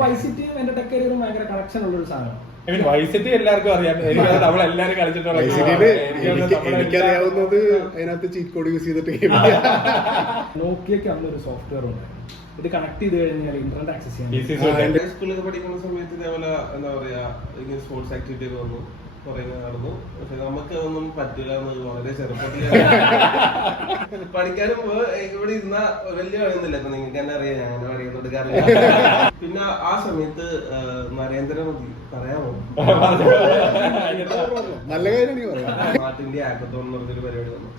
വൈസിറ്റിയും എന്റെ ടെക് കരിയറും ഭയങ്കര കണക്ഷൻ ഉള്ള ഒരു സാധനം. വൈസിറ്റി എല്ലാവർക്കും അറിയാം, നമ്മളെല്ലാരും കളിച്ചിട്ടുള്ള. എനിക്കറിയാവുന്നത് അതിനകത്ത് ചീറ്റ് കോഡ് യൂസ് ചെയ്തിട്ട് നോക്കിയക്ക് അന്നൊരു സോഫ്റ്റ്വെയർ ഉണ്ടായിരുന്നു. ഇത് കണക്ട് ചെയ്ത് കഴിഞ്ഞാൽ ഇന്റർനെറ്റ് ആക്സസ് ചെയ്യാൻ. സ്കൂളിലൊക്കെ പഠിക്കുന്ന സമയത്ത് ഇതേപോലെ എന്താ പറയാ, ഇങ്ങനെ സ്പോർട്സ് ആക്ടിവിറ്റി ഒക്കെ വന്നു കുറെ നടന്നു. പക്ഷെ നമുക്ക് അതൊന്നും പറ്റില്ല എന്ന് വളരെ ചെറുപ്പത്തിൽ പഠിക്കാനും ഇവിടെ ഇരുന്ന വലിയ കഴിയുന്നില്ല. ഇപ്പൊ നിങ്ങൾക്ക് തന്നെ അറിയാം, ഞാൻ അങ്ങനെ പഠിക്കുന്നോണ്ട് കാരണം. പിന്നെ ആ സമയത്ത് നരേന്ദ്രമോദി പറയാമോ, നല്ല കാര്യമാണ് പറയാം. സ്മാർട്ട് ഇന്ത്യ ആക്കത്തോൺ എന്ന് പറഞ്ഞൊരു പരിപാടി വന്നു.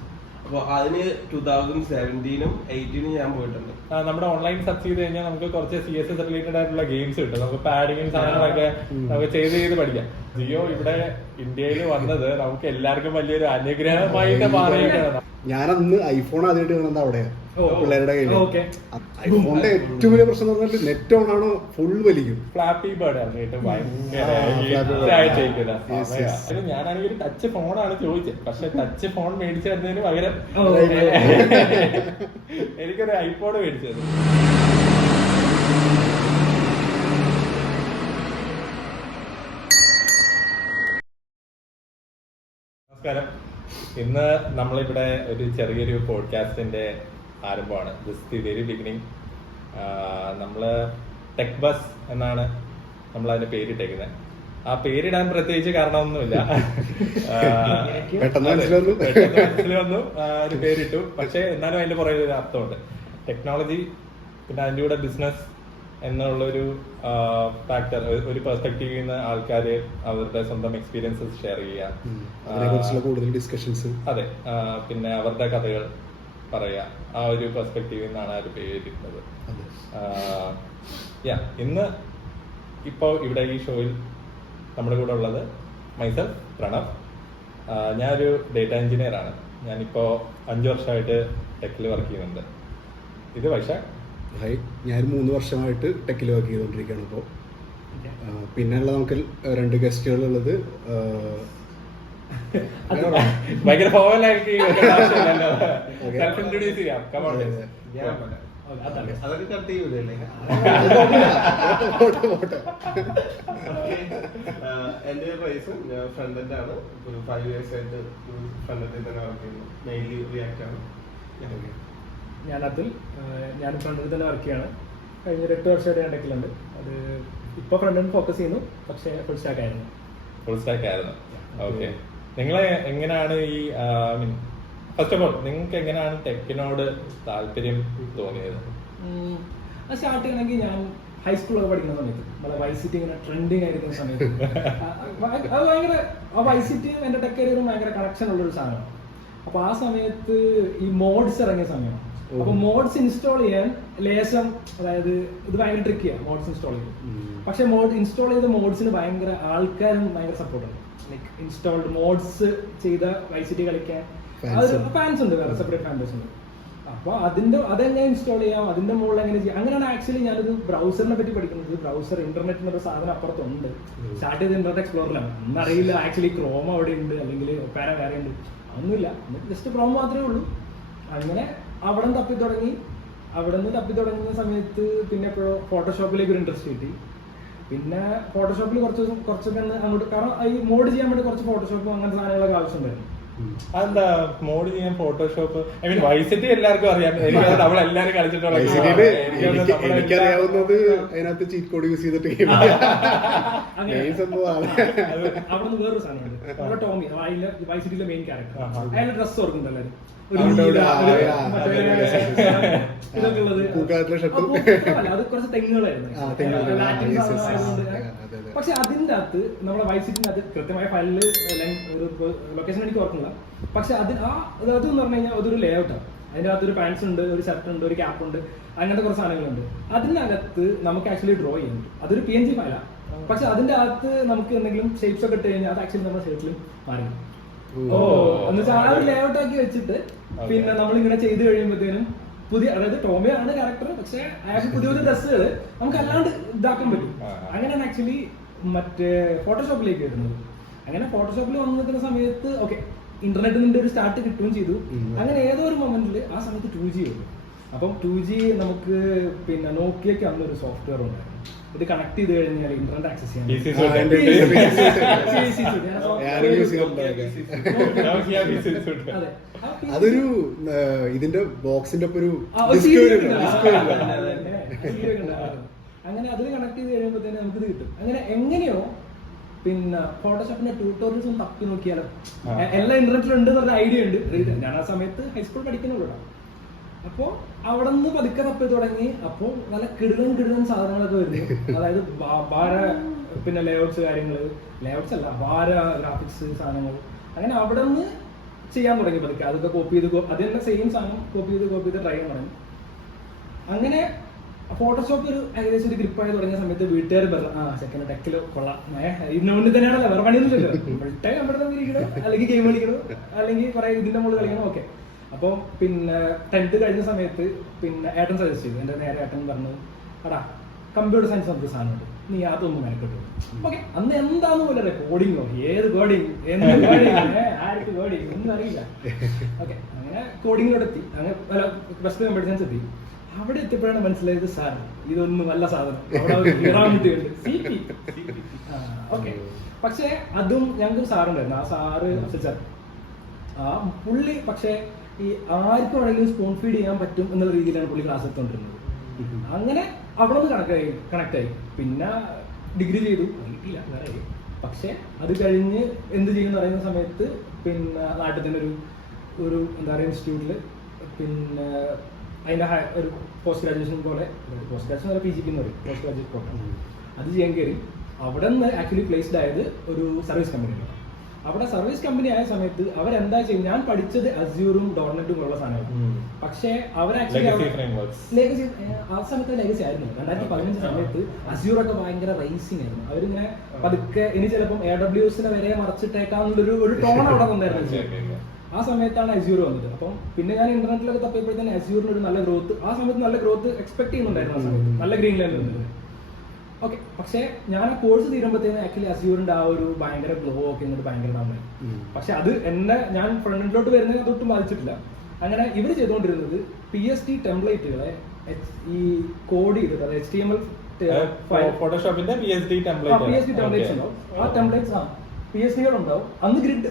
അപ്പൊ അതിന് 2017-ഉം 2018-ഉം ഞാൻ പോയിട്ടുണ്ട്. നമ്മുടെ ഓൺലൈൻ സെർച്ച് ചെയ്ത് കഴിഞ്ഞാൽ നമുക്ക് കുറച്ച് CSS റിലേറ്റഡ് ആയിട്ടുള്ള ഗെയിംസ് കിട്ടും. നമുക്ക് പാഡിങ്ങും സാധനങ്ങളൊക്കെ നമുക്ക് ചെയ്ത് പഠിക്കാം. ജിയോ ഇവിടെ ഇന്ത്യയിൽ വന്നത് നമുക്ക് എല്ലാവർക്കും വലിയൊരു അനുഗ്രഹമായിട്ട് മാറിയിരിക്കുകയാണ്. ഞാനന്ന് ഐഫോൺ ആദ്യമായിട്ട് കാണുന്നത് അവിടെയാണ്, പിള്ളേരുടെ കയ്യിൽ. ഐഫോണിന്റെ ഏറ്റവും വലിയ പ്രശ്നം എന്ന് പറഞ്ഞാൽ നെറ്റ് ഓൺ ആണോ ഫുൾ വലിക്കും. ഫ്ലാപ്പി ബേർഡ് ഇറങ്ങിയിട്ട് ഞാനാണെങ്കിൽ ഒരു ടച്ച് ഫോണാണ് ചോദിച്ചത്. പക്ഷെ ടച്ച് ഫോൺ മേടിച്ചു തരുന്നതിന് പകരം എനിക്കൊരു ഐഫോൺ മേടിച്ചത്. നമസ്കാരം. ഇന്ന് നമ്മളിവിടെ ഒരു ചെറിയൊരു പോഡ്കാസ്റ്റിന്റെ ആരംഭമാണ്. This the very beginning. നമ്മള് ടെക് ബസ് എന്നാണ് നമ്മൾ അതിന്റെ പേരിട്ടേക്കുന്നത്. ആ പേരിടാൻ പ്രത്യേകിച്ച് കാരണമൊന്നുമില്ല, പെട്ടെന്ന് മനസ്സിൽ വന്നു ഒരു പേരിട്ടു. പക്ഷെ എന്നാലും അതിന്റെ പുറകെ ഒരു അർത്ഥമുണ്ട്. ടെക്നോളജി പിന്നെ അതിന്റെ കൂടെ ബിസിനസ് എന്നുള്ളൊരു ഫാക്ടർ, ഒരു പെർസ്പെക്റ്റീവിൽ നിന്ന് ആൾക്കാര് അവരുടെ സ്വന്തം എക്സ്പീരിയൻസസ് ഷെയർ ചെയ്യുക, കൂടുതൽ ഡിസ്കഷൻസ്. അതെ, പിന്നെ അവരുടെ കഥകൾ പറയാ. ആ ഒരു പെർസ്പെക്റ്റീവിൽ നിന്നാണ് ആ ഒരു പേരിടുന്നത്. ഇന്ന് ഇപ്പോ ഇവിടെ ഈ ഷോയിൽ നമ്മുടെ കൂടെ ഉള്ളത് മൈസെൽഫ് പ്രണവ്. ഞാനൊരു ഡേറ്റ എഞ്ചിനീയർ ആണ്. ഞാനിപ്പോ 5 വർഷമായിട്ട് ടെക്കിൽ വർക്ക് ചെയ്യുന്നുണ്ട്. ഇത് വൈശാഖ്. ഹായ്, ഞാൻ 3 വർഷമായിട്ട് ടെക്കിൽ വർക്ക് ചെയ്തുകൊണ്ടിരിക്കുകയാണ് ഇപ്പോൾ. പിന്നെയുള്ള നമുക്ക് 2 ഗസ്റ്റുകളുള്ളത് ഭയങ്കര ഫോർമലാക്കി ഇൻട്രൊഡ്യൂസ് ചെയ്യാം. അതൊക്കെ കട്ട് ചെയ്യൂലേ? എന്റെ റൈസും ഞാൻ ഫ്രണ്ട് എൻഡ് ആണ്. 5 years ആയിട്ട് ഫ്രണ്ട് എൻഡിൽ തന്നെ വർക്ക് ചെയ്യുന്നു. മെയിൻലി റിയാക്ട് ആണ്. ഞാൻ അതുൽ, ഞാൻ ഫ്രണ്ട് എൻഡിൽ തന്നെ വർക്ക് ചെയ്യാണ്. കഴിഞ്ഞ 8 വർഷമായിട്ട് ഞാൻ ടെക്കിലുണ്ട്. അത് ഇപ്പൊ ഫ്രണ്ട് എൻഡ് ഫോക്കസ് ചെയ്യുന്നു, പക്ഷെ ഫുൾ സ്റ്റാക്ക് ആയിരുന്നു. ഓക്കെ, നിങ്ങളെ എങ്ങനെയാണ് ഈ ഫസ്റ്റ് ഓഫ് ഓൾ നിങ്ങൾക്ക് എങ്ങനെയാണ് ടെക്കിനോട് താല്പര്യം തോന്നിയത്? അത് സ്റ്റാർട്ട് ചെയ്യണമെങ്കിൽ ഞാൻ ഹൈസ്കൂളൊക്കെ പഠിക്കുന്ന സമയത്ത് നമ്മളെ വൈസിറ്റി ഇങ്ങനെ ട്രെൻഡിങ് ആയിരിക്കുന്ന സമയത്ത് അത് ഭയങ്കര, ആ വൈസിറ്റിയും എന്റെ ടെക് കരിയറും ഭയങ്കര കണക്ഷൻ ഉള്ള ഒരു സാധനമാണ്. അപ്പൊ ആ സമയത്ത് ഈ മോഡ്സ് ഇറങ്ങിയ സമയമാണ്. അപ്പൊ മോഡ്സ് ഇൻസ്റ്റാൾ ചെയ്യാൻ ലേശം, അതായത് ഇത് ഭയങ്കര ട്രിക്കിയാണ് മോഡ്സ് ഇൻസ്റ്റാൾ ചെയ്ത്. പക്ഷെ ഇൻസ്റ്റാൾ ചെയ്ത മോഡ്സിന് ഭയങ്കര ആൾക്കാരും ഭയങ്കര സപ്പോർട്ടുണ്ട്. ലൈക്ക് ഇൻസ്റ്റാൾഡ് മോഡ്സ് ചെയ്ത വൈസിറ്റി കളിക്കാൻ ഫാൻസ് ഉണ്ട്, വേറെ സെപ്പറേറ്റ് ഫാൻ ബേസ് ഉണ്ട്. അപ്പൊ അതെങ്ങനെ ഇൻസ്റ്റാൾ ചെയ്യാം, അതിന്റെ മുകളിൽ എങ്ങനെ ചെയ്യാം, അങ്ങനെയാണ് ആക്ച്വലി ഞാനൊരു ബ്രൗസറിനെ പറ്റി പഠിക്കുന്നത്. ബ്രൗസർ ഇന്റർനെറ്റ് എന്നൊരു സാധനം അപ്പുറത്തുണ്ട്. സ്റ്റാർട്ട് ചെയ്ത് ഇന്റർനെറ്റ് എക്സ്പ്ലോറിലാണ്. ഒന്നറിയില്ല ആക്ച്വലി ക്രോം അവിടെ ഉണ്ട്, അല്ലെങ്കിൽ ഒപ്പേര വേറെ ഉണ്ട്, ഒന്നുമില്ല. ജസ്റ്റ് ക്രോം മാത്രമേ ഉള്ളൂ. അങ്ങനെ അവിടെ നിന്ന് തപ്പി തുടങ്ങുന്ന സമയത്ത് പിന്നെ എപ്പോഴോ ഫോട്ടോഷോപ്പിലേക്ക് ഒരു ഇൻട്രസ്റ്റ് കിട്ടി. പിന്നെ ഫോട്ടോഷോപ്പിൽ കുറച്ചൊക്കെ അങ്ങോട്ട്, കാരണം ഈ മോഡ് ചെയ്യാൻ വേണ്ടി കുറച്ച് ഫോട്ടോഷോപ്പും അങ്ങനത്തെ സാധനങ്ങളൊക്കെ ആവശ്യമുണ്ടായിരുന്നു. അതെന്താ മോഡ് ചെയ്യാൻ ഫോട്ടോഷോപ്പ്? വൈസിറ്റി എല്ലാവർക്കും അറിയാം, നമ്മളെല്ലാരും കളിച്ചിട്ടുള്ള. എനിക്കറിയാവുന്നത് അതിനകത്ത് ചീറ്റ് കോഡ് യൂസ് ചെയ്തിട്ട് സംഭവമാണ്. അവിടെ നിന്ന് വേറൊരു സാധനമുണ്ട്, നമ്മുടെ ടോമി, വൈസിറ്റിയിലെ മെയിൻ ക്യാരക്ടർ. അയാളുടെ ഡ്രസ് ഓർക്കുന്നുണ്ട് എല്ലാവരും, ഇതൊക്കെ ഉള്ളത്. അത് കുറച്ച് തെങ്ങുകളായിരുന്നു. പക്ഷെ അതിന്റെ അകത്ത് നമ്മുടെ വൈസിറ്റിന്റെ അത് കൃത്യമായ ഫയലില് ലൊക്കേഷൻ എനിക്ക് ഓർക്കുന്നില്ല. പക്ഷെ അതെന്ന് പറഞ്ഞു കഴിഞ്ഞാൽ അതൊരു ലേ ഔട്ടാണ്. അതിന്റെ അകത്ത് ഒരു പാൻസ് ഉണ്ട്, ഒരു ഷർട്ട് ഉണ്ട്, ഒരു ക്യാപ്പ് ഉണ്ട്, അങ്ങനത്തെ കുറച്ച് സാധനങ്ങളുണ്ട്. അതിനകത്ത് നമുക്ക് ആക്ച്വലി ഡ്രോ ചെയ്യുന്നുണ്ട്. അതൊരു PNG ഫയലാണ്. പക്ഷെ അതിന്റെ അകത്ത് നമുക്ക് എന്തെങ്കിലും ഷേപ്സ് ഒക്കെ ഇട്ട് കഴിഞ്ഞാൽ അത് ആക്ച്വലി നമ്മുടെ ഷേപ്പിൽ മാറി. എന്നുവെച്ചാൽ ആ ഒരു ലേ ഔട്ട് ആക്കി വെച്ചിട്ട് പിന്നെ നമ്മളിങ്ങനെ ചെയ്ത് കഴിയുമ്പോഴത്തേനും പുതിയ, അതായത് ടോമിയാണ് ക്യാരക്ടർ, പക്ഷെ അയാൾക്ക് പുതിയ ഡ്രസ്സുകൾ നമുക്ക് അല്ലാണ്ട് ഇതാക്കാൻ പറ്റും. അങ്ങനെയാണ് ആക്ച്വലി മറ്റേ ഫോട്ടോഷോപ്പിലേക്ക് വരുന്നത്. അങ്ങനെ ഫോട്ടോഷോപ്പിൽ വന്നു നിൽക്കുന്ന സമയത്ത് ഓക്കെ ഇന്റർനെറ്റിൽ നിന്ന് ഒരു സ്റ്റാർട്ട് കിട്ടുകയും ചെയ്തു. അങ്ങനെ ഏതോ ഒരു മൊമെന്റിൽ ആ സമയത്ത് 2G വന്നു. അപ്പം 2G നമുക്ക് പിന്നെ നോക്കിയക്ക് അന്നൊരു സോഫ്റ്റ്വെയർ ഉണ്ടായിരുന്നു. ഇത് കണക്ട് ചെയ്ത് കഴിഞ്ഞാൽ ഇന്റർനെറ്റ് ആക്സസ് ചെയ്യാൻ PC ആ, എൻ്റെ ഞാനും use ചെയ്യാറുണ്ട്. അതെ. അതൊരു ഇതിന്റെ ബോക്സിന്റെ ഒപ്പം ഒരു ആ, ഒരു disc CD വരും. ഉണ്ട്. disc വരും. CD ഒക്കെ ഉണ്ടായിരുന്നു. അങ്ങനെ അതിൽ കണക്ട് ചെയ്ത് കഴിയുമ്പോഴത്തേന് നമുക്ക് ഇത് കിട്ടും. അങ്ങനെ എങ്ങനെയോ പിന്നെ ഫോട്ടോഷോപ്പിന്റെ ട്യൂട്ടോറിയൽസ് ഒന്ന് തപ്പി നോക്കിയാലോ, എല്ലാ ഇന്റർനെറ്റിലും ഉണ്ട് എന്നൊരു ഐഡിയ ഉണ്ട്. ഞാൻ ആ സമയത്ത് ഹൈസ്കൂൾ പഠിക്കുന്നുള്ളൂ. അപ്പോ അവിടെ നിന്ന് പതുക്കെ തപ്പി തുടങ്ങി. അപ്പോ നല്ല കിടുകൻ സാധനങ്ങളൊക്കെ വരുന്നു. അതായത് ഭാര പിന്നെ ലേഔട്ട്സ് കാര്യങ്ങള്, ലേഔട്ട്സ് അല്ല ഭാര ഗ്രാഫിക്സ് സാധനങ്ങൾ. അങ്ങനെ അവിടെ നിന്ന് ചെയ്യാൻ തുടങ്ങി പതുക്കെ. അതൊക്കെ കോപ്പി ചെയ്ത് അതിന്റെ സെയിം സാധനം കോപ്പി ചെയ്ത് ട്രൈ ചെയ്യാൻ തുടങ്ങി. അങ്ങനെ ഫോട്ടോഷോപ്പ് ഒരു ഏകദേശം ഒരു ഗ്രിപ്പായി തുടങ്ങിയ സമയത്ത് വീട്ടുകാർ പറഞ്ഞു, സെക്കൻഡ് ടെക്കിലോ കൊള്ളാം, ഇതിന് വേണ്ടി തന്നെയാണല്ലോ, വേറെ പണിയൊന്നുമില്ലല്ലോ, ഫുൾ ടൈം നമ്മുടെ തന്നെ ഇരിക്കണോ, അല്ലെങ്കിൽ ഗെയിം കളിക്കണോ, അല്ലെങ്കിൽ കുറെ ഇതിന്റെ മുകളിൽ കളിക്കണോ. ഓക്കെ. അപ്പോൾ പിന്നെ 10th കഴിഞ്ഞ സമയത്ത് പിന്നെ ഏട്ടൻ സജസ്റ്റ് ചെയ്തു. എൻ്റെ നേരെ ഏട്ടൻ പറഞ്ഞു, അടാ കമ്പ്യൂട്ടർ സയൻസ് നമുക്ക് സാധനമുണ്ട്, നീ അതൊന്നും മെനക്കെട്ടു. ഓക്കെ. അന്ന് എന്താന്ന് പോലെ കോഡിങ്ങോ, ഏത് കോഡിങ്, എന്ത് കോഡിങ്, ആർക്ക് കോഡിങ് ഒന്നും അറിയില്ല. ഓക്കെ. അങ്ങനെ കോഡിങ്ങിലോട്ട് എത്തി. അങ്ങനെ പ്ലസ് 2 കമ്പ്യൂട്ടർ സയൻസ് എത്തി. അവിടെ എത്തിയപ്പോഴാണ് മനസ്സിലായത്, സാർ ഇതൊന്നും നല്ല സാധനം, ഓക്കെ. പക്ഷെ അതും ഞങ്ങൾക്ക് സാറുണ്ടായിരുന്നു. ആ സാറ് അഫ്സൽ, ആ പുള്ളി പക്ഷെ ഈ ആർക്കും വേണമെങ്കിലും സ്പൂൺ ഫീഡ് ചെയ്യാൻ പറ്റും എന്നുള്ള രീതിയിലാണ് പുള്ളി ക്ലാസ് എടുത്തോണ്ടിരുന്നത്. അങ്ങനെ അവിടെ നിന്ന് കണക്ട് ആയി. പിന്നെ ഡിഗ്രി ചെയ്തു, കിട്ടിയില്ല, വേറെ ആയി. പക്ഷെ അത് കഴിഞ്ഞ് എന്ത് ചെയ്യുമെന്ന് പറയുന്ന സമയത്ത് പിന്നെ നാട്ടിൽ തന്നെ ഒരു എന്താ പറയുക ഇൻസ്റ്റിറ്റ്യൂട്ടിൽ പിന്നെ അതിൻ്റെ ഒരു പോസ്റ്റ് ഗ്രാജുവേഷൻ പോലെ, പോസ്റ്റ് ഗ്രാജുവേഷൻ അല്ല PGP എന്ന് പറയും, പോസ്റ്റ് ഗ്രാജുവേറ്റ് പ്രോഗ്രാം, അത് ചെയ്യാൻ കയറി. അവിടെ നിന്ന് ആക്ച്വലി പ്ലേസ്ഡ് ആയത് ഒരു സർവീസ് കമ്പനിയിലാണ്. അവിടെ സർവീസ് കമ്പനി ആയ സമയത്ത് അവരെന്താ ചെയ്യും, ഞാൻ പഠിച്ചത് അസ്യൂറും ഡോട്ട്നെറ്റും ഉള്ള സാധനമായിരുന്നു. പക്ഷേ അവർ ആക്ച്വലി ലെഗസി, ആ സമയത്ത് ലെഗസി ആയിരുന്നു. 2015 സമയത്ത് അസ്യൂറൊക്കെ ഭയങ്കര റേസിംഗ് ആയിരുന്നു. അവരിങ്ങനെ പതുക്കെ ഇനി ചിലപ്പം AWS വരെ മറച്ചിട്ടേക്കാന്നുള്ളൊരു ഒരു ടോൺ അവിടെ ഉണ്ടായിരുന്നു. ആ സമയത്താണ് അസ്യൂർ വന്നത്. അപ്പം പിന്നെ ഞാൻ ഇന്റർനെറ്റിലൊക്കെ തപ്പിയപ്പോഴത്തേന് അസ്യൂറിന് ഒരു നല്ല ഗ്രോത്ത്, ആ സമയത്ത് നല്ല ഗ്രോത്ത് എക്സ്പെക്ട് ചെയ്യുന്നുണ്ടായിരുന്നു. ആ സമയത്ത് നല്ല ഗ്രീൻ ലൈൻ വരുന്നത്. ഓക്കെ. പക്ഷെ ഞാൻ ആ കോഴ്സ് തീരുമ്പോഴത്തേന് ആക്ച്വലി അസ്യൂറിന്റെ ആ ഒരു ഭയങ്കര ഗ്ലോ ഒക്കെ എന്നിട്ട് ഭയങ്കര ഡൗൺ. പക്ഷെ അത് എന്നെ ഞാൻ ഫ്രണ്ടിലോട്ട് വരുന്നത് അതൊട്ടും ബാധിച്ചിട്ടില്ല. അങ്ങനെ ഇവർ ചെയ്തുകൊണ്ടിരുന്നത് PST ടെംപ്ലേറ്റുകളെ ഈ കോഡ് ചെയ്തിട്ട്, അത് HTML ഫോട്ടോഷോപ്പിന്റെ PST ടെംപ്ലേറ്റ്സ് ഉണ്ടാവും. ആ ടെംപ്ലേറ്റ്സ് PSTകൾ ഉണ്ടാവും. അന്ന് ഗ്രിഡ്,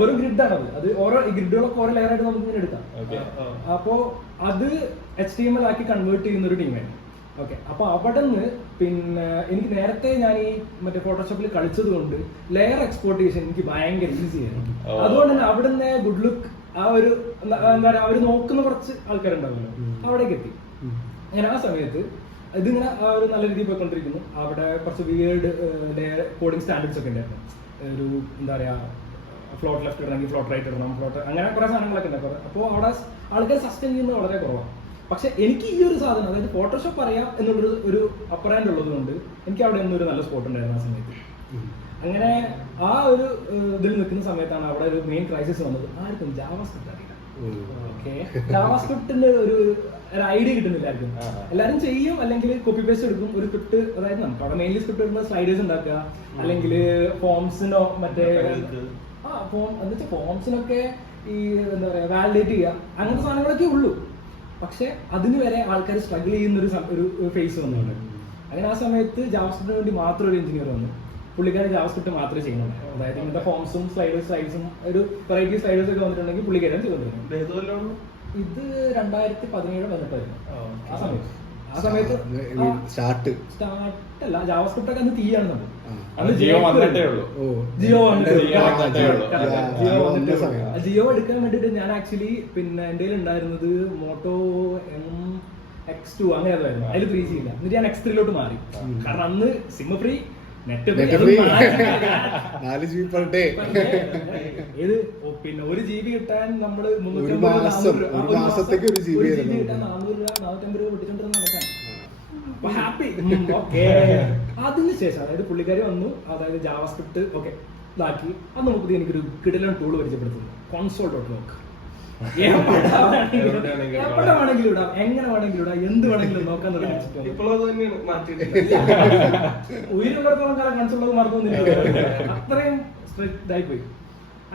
വെറും ഗ്രിഡാണ്. അത് ഓരോ ഗ്രിഡുകളൊക്കെ ഓരോ ലെയർ ആയിട്ട് നമുക്ക് ഇങ്ങനെ എടുക്കാം. അപ്പോ അത് HTML ആക്കി കൺവേർട്ട് ചെയ്യുന്ന ഒരു ടീമായിരുന്നു. ഓക്കെ. അപ്പൊ അവിടെ നിന്ന് പിന്നെ എനിക്ക് നേരത്തെ ഞാൻ ഈ മറ്റേ ഫോട്ടോഷോപ്പിൽ കളിച്ചത് കൊണ്ട് ലെയർ എക്സ്പോർട്ട് ചെയ്യാൻ എനിക്ക് ഭയങ്കര ഈസി ആയിരുന്നു. അതുകൊണ്ട് തന്നെ അവിടെ നിന്ന് ഗുഡ് ലുക്ക്, ആ ഒരു എന്താ പറയുക, അവർ നോക്കുന്ന കുറച്ച് ആൾക്കാരുണ്ടാവുമല്ലോ, അവിടേക്ക് എത്തി. അങ്ങനെ ആ സമയത്ത് ഇതിങ്ങനെ ആ ഒരു നല്ല രീതിയിൽ പോയിക്കൊണ്ടിരിക്കുന്നു. അവിടെ കുറച്ച് വിയേർഡ് കോഡിംഗ് സ്റ്റാൻഡേർഡ്സ് ഒക്കെ ഉണ്ടായിരുന്നു. ഒരു എന്താ പറയാ, ഫ്ലോട്ട് ലെഫ്റ്റ് ഇടണമെങ്കിൽ ഫ്ലോട്ട് റൈറ്റ് ഇടണം, ഫ്ലോട്ട് അങ്ങനെ കുറെ സാധനങ്ങളൊക്കെ ഉണ്ടാക്കും. അപ്പോൾ അവിടെ ആൾക്കാർ സസ്റ്റെയിൻ ചെയ്യുന്നത് വളരെ കുറവാണ്. പക്ഷെ എനിക്ക് ഈ ഒരു സാധനം, അതായത് ഫോട്ടോഷോപ്പ് അറിയാം എന്നുള്ളൊരു ഒരു അപ്പറാൻഡ് ഉള്ളത് കൊണ്ട് എനിക്ക് അവിടെ ഒന്നും ഒരു നല്ല സ്പോട്ട് ഉണ്ടായിരുന്നു ആ സമയത്ത്. അങ്ങനെ ആ ഒരു ഇതിൽ നിൽക്കുന്ന സമയത്താണ് അവിടെ ഒരു മെയിൻ ക്രൈസിസ് വന്നത്. ആർക്കും ജാവാസ്ക്രിപ്റ്റ് അറിയില്ല. ഓക്കെ. ജാവാസ്ക്രിപ്റ്റിന്റെ ഒരു ഐഡിയ കിട്ടുന്നില്ലായിരിക്കും. എല്ലാവരും ചെയ്യും, അല്ലെങ്കിൽ കോപ്പി പേസ്റ്റ് എടുക്കും ഒരു സ്ക്രിപ്റ്റ്. അതായത് നമുക്ക് അവിടെ മെയിൻലി സ്ക്രിപ്റ്റ് എടുക്കുന്ന സ്ലൈഡേഴ്സ് ഉണ്ടാക്കുക, അല്ലെങ്കിൽ ഫോംസിനോ മറ്റേ എന്നുവെച്ചാൽ ഫോംസിനൊക്കെ ഈ എന്താ പറയാ വാലിഡേറ്റ് ചെയ്യുക, അങ്ങനത്തെ സാധനങ്ങളൊക്കെ ഉള്ളൂ. പക്ഷെ അതിന് വരെ ആൾക്കാർ സ്ട്രഗിൾ ചെയ്യുന്ന ഒരു ഫേസ് വന്നുണ്ട്. അങ്ങനെ ആ സമയത്ത് ജാവാസ്ക്രിപ്റ്റിന് വേണ്ടി മാത്രം ഒരു എഞ്ചിനീയർ വന്നു. പുള്ളിക്കാരൻ ജാവാസ്ക്രിപ്റ്റ് മാത്രമേ ചെയ്യുന്നുണ്ട്. അതായത് ഇങ്ങനത്തെ ഫോംസും സ്ലൈഡ്സും ഒരു വെറൈറ്റി സ്ലൈഡേഴ്സ് ഒക്കെ വന്നിട്ടുണ്ടെങ്കിൽ പുള്ളിക്കാരൻ ചെയ്തുകൊണ്ടിരുന്നു. ഇത് 2017 വന്നിട്ടായിരുന്നു ആ സമയത്ത് സ്റ്റാർട്ട് അല്ല, ജാവാസ്ക്രിപ്റ്റ് ഒക്കെ അന്ന് തീയാണ് നമ്മൾ. ജിയോ വന്നിട്ടേ ഉള്ളൂ. ജിയോ എടുക്കാൻ വേണ്ടിട്ട് ഞാൻ ആക്ച്വലി പിന്നെ എന്റെ ഉണ്ടായിരുന്നത് മോട്ടോ M-X2 അങ്ങനെ അതായിരുന്നു. അതിൽ 3G ഇല്ല. എന്നിട്ട് ഞാൻ X3 മാറി. കാരണം അന്ന് SIM free, net free, 4 GB per day. ഏത് പിന്നെ 1 GB കിട്ടാൻ നമ്മള് ഒരു മാസത്തേക്ക് 1 GB കിട്ടാൻ 400 രൂപ 450 രൂപ പൊട്ടിച്ചോണ്ടിരുന്ന നടക്കാൻ ഹാപ്പി. അതിനുശേഷം അതായത് പുള്ളിക്കാരി വന്നു, അതായത് ജാവാസ്ക്രിപ്റ്റ് ഓക്കെ ഇതാക്കി. അത് നമുക്ക് എനിക്കൊരു കിടിലൻ ടൂൾ പരിചയപ്പെടുത്തുന്നു, console.log. എവിടെ വേണമെങ്കിലും ഇടാം, എങ്ങനെ വേണമെങ്കിലും ഇടാം, എന്ത് വേണമെങ്കിലും നോക്കാൻ ഉയരുള്ളിടത്തോളം കാലം കൺസോൾ മറന്നു. അത്രയും ഇതായി പോയി.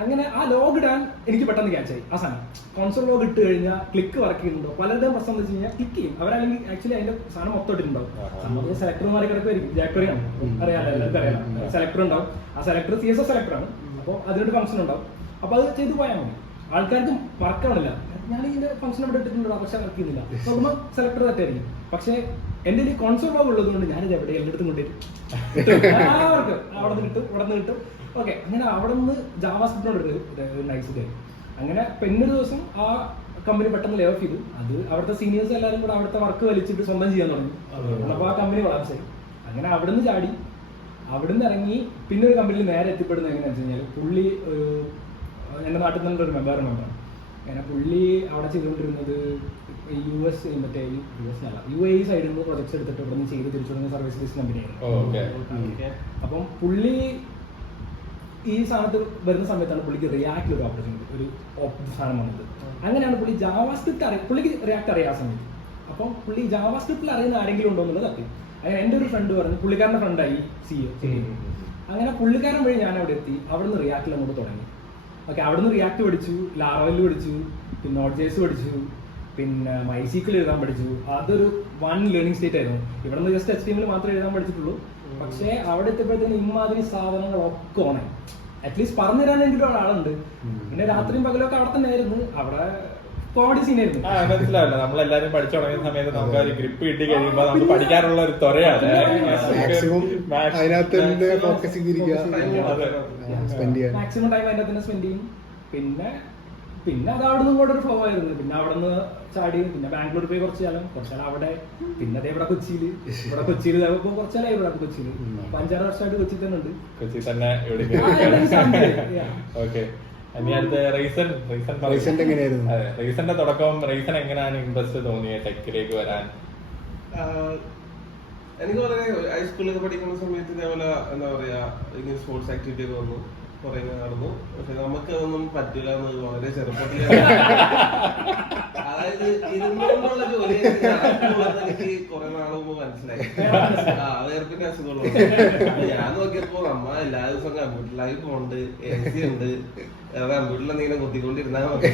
അങ്ങനെ ആ ലോഗ് ഇടാൻ എനിക്ക് പെട്ടെന്ന് ക്യാച്ചായി ആ സാധനം. കോൺസോൾ ലോഗ് ഇട്ട് കഴിഞ്ഞാൽ ക്ലിക്ക് വർക്ക് ചെയ്യുന്നുണ്ടോ, പലരുടെയും പ്രശ്നം എന്ന് വെച്ച് കഴിഞ്ഞാൽ ക്ലിക്ക് ചെയ്യും അവരല്ലെങ്കിൽ ആക്ച്വലി അതിന്റെ സാധനം മൊത്തം ഇട്ടിട്ടുണ്ടാവും. നമ്മൾ സെലക്ടർ മാറി കിടക്കുമായിരിക്കും, ജാക്വറിയാണ് അറിയാലോ, എല്ലാവർക്കും അറിയാം. സെലക്ടർ ഉണ്ടാവും, ആ സെലക്ടർ CSS സെലക്ടറാണ്, അപ്പോൾ അതിനൊരു ഫംഗ്ഷൻ ഉണ്ടാവും. അപ്പോൾ അത് ചെയ്ത് പോയാൽ മതി. ആൾക്കാർക്ക് വർക്ക് ആവണില്ല, ഞാൻ ഇതിന്റെ ഫംഗ്ഷൻ ഇവിടെ ഇട്ടിട്ടുണ്ടോ പക്ഷെ വർക്ക് ചെയ്യുന്നില്ല, നോക്കുമ്പോൾ സെലക്ടർ തെറ്റായിരിക്കും. പക്ഷേ എന്റെ ഈ കോൺസോൾ ലോഗ് ഉള്ളത് കൊണ്ട് ഞാനിത് എവിടെ എല്ലായിടത്തും കൊണ്ടുവരും, അവർക്ക് അവിടെ നിന്ന് കിട്ടും, ഇവിടെ നിന്ന് കിട്ടും. ഓക്കെ, അങ്ങനെ അവിടെ നിന്ന് ജാവാസ്ക്രിപ്റ്റിനോട് ഒരു നൈസ് ഇതായി. അങ്ങനെ പിന്നൊരു ദിവസം ആ കമ്പനി പെട്ടെന്ന് ലേ ഓഫ് ചെയ്തു. അത് അവിടുത്തെ സീനിയേഴ്സ് എല്ലാവരും കൂടെ അവിടുത്തെ വർക്ക് വലിച്ചിട്ട് സ്വന്തം ചെയ്യാൻ തുടങ്ങി. അപ്പോൾ ആ കമ്പനി കൊളാപ്സ് ആയി. അങ്ങനെ അവിടുന്ന് ചാടി, അവിടുന്ന് ഇറങ്ങി പിന്നെ ഒരു കമ്പനിയിൽ നേരെ എത്തിപ്പെടുന്നത് എങ്ങനെയാണെന്ന് വെച്ച് കഴിഞ്ഞാൽ, പുള്ളി എൻ്റെ നാട്ടിൽ നിന്നുള്ള ഒരു മെമ്പറാണ്. അങ്ങനെ പുള്ളി അവിടെ ചെയ്തുകൊണ്ടിരുന്നത് US മറ്റേ UAE സൈഡിൽ നിന്ന് പ്രൊജക്ട്സ് എടുത്തിട്ട് ഇവിടെ നിന്ന് ചെയ്ത് തിരിച്ചു തുടങ്ങിയ സർവീസ് ബേസ്ഡ് കമ്പനിയായിരുന്നു. അപ്പം പുള്ളി ഈ സാധനത്ത് വരുന്ന സമയത്താണ് പുള്ളിക്ക് റിയാക്റ്റിൽ ഒരു ഓപ്പർച്യൂണിറ്റി, ഒരു സാധനം വന്നത്. അങ്ങനെയാണ് പുള്ളി ജാവാസ്ക്രിപ്റ്റ് പുള്ളിക്ക് റിയാക്ട് അറിയാൻ സമയത്ത്. അപ്പം പുള്ളി ജാവാസ്ക്രിപ്റ്റിൽ അറിയുന്ന ആരെങ്കിലും ഉണ്ടോ എന്നുള്ളത് തപ്പി. അങ്ങനെ എൻ്റെ ഒരു ഫ്രണ്ട് പറഞ്ഞു, പുള്ളിക്കാരൻ്റെ ഫ്രണ്ടായി CEO. അങ്ങനെ പുള്ളിക്കാരൻ വഴി ഞാൻ അവിടെ എത്തി. അവിടുന്ന് റിയാക്റ്റിൽ അങ്ങോട്ട് തുടങ്ങി. ഓക്കെ, അവിടുന്ന് റിയാക്ട് പഠിച്ചു, ലാറവൽ പഠിച്ചു, പിന്നെ Node.js പഠിച്ചു, പിന്നെ MySQL എഴുതാൻ പഠിച്ചു. അതൊരു വൺ ലേണിംഗ് സ്റ്റേറ്റ് ആയിരുന്നു. ഇവിടെ നിന്ന് ജസ്റ്റ് HTML മാത്രമേ എഴുതാൻ പഠിച്ചിട്ടുള്ളൂ. പക്ഷേ അവിടെ എത്തിയപ്പോഴത്തേന് ഇമാതിരി സാധനങ്ങളൊക്കെ ഓണായി. അറ്റ്ലീസ്റ്റ് പറഞ്ഞു തരാനെങ്കിലും ഒരാളുണ്ട്. പിന്നെ രാത്രിയും പകലൊക്കെ അവിടെ തന്നെ ആയിരുന്നു. അവിടെ കോമഡി സീനായിരുന്നു. മനസ്സിലാവില്ല, നമ്മളെല്ലാരും പഠിച്ചു തുടങ്ങിയ സമയത്ത് നമുക്ക് ഒരു ഗ്രിപ്പ് കിട്ടി കഴിയുമ്പോൾ നമുക്ക് പഠിക്കാനുള്ള ഒരു ത്വരയാണ്. മാക്സിമം ടൈം അതിന്റെ തന്നെ സ്പെൻഡ് ചെയ്യും. പിന്നെ അത് അവിടെ നിന്ന് കൂടെ ഒരു ഫ്ലോ ആയിരുന്നു. പിന്നെ അവിടെ നിന്ന് ചാടി പിന്നെ ബാംഗ്ലൂർ പോയി കുറച്ച് കാലം അവിടെ. പിന്നെ അതേ ഇവിടെ കൊച്ചിയിൽ കുറച്ചാലായി ഇവിടെ കൊച്ചിയിൽ. 5-6 വർഷമായിട്ട് കൊച്ചി തന്നെ ഉണ്ട്. കൊച്ചി തന്നെ ഓക്കെ. റീസന്റെ തുടക്കം, റീസൺ എങ്ങനെയാണ് ഇൻട്രസ്റ്റ് തോന്നിയത് ടെക്കിലേക്ക് വരാൻ? എനിക്ക് വളരെ ഹൈസ്കൂളിലൊക്കെ പഠിക്കുന്ന സമയത്ത് ഇതേപോലെ എന്താ പറയാ ഇങ്ങനെ സ്പോർട്സ് ആക്ടിവിറ്റി ഒക്കെ വന്നു, കുറെ നടന്നു. പക്ഷെ നമുക്ക് അതൊന്നും പറ്റില്ല എന്ന് വളരെ ചെറുപ്പത്തിൽ, അതായത് ഇരുന്നോണ്ടുള്ള ജോലി എനിക്ക് കുറെ നാൾ മുമ്പ് മനസ്സിലായി. വേർപ്പിന്റെ അസുഖമുള്ള ഞാൻ നോക്കിയപ്പോ നമ്മ എല്ലാ ദിവസവും കമ്പ്യൂട്ടർ ലൈഫ് ഉണ്ട്, AC ഉണ്ട്, കമ്പ്യൂട്ടറിൽ എന്തെങ്കിലും കുത്തിക്കൊണ്ടിരുന്നാൽ മതി.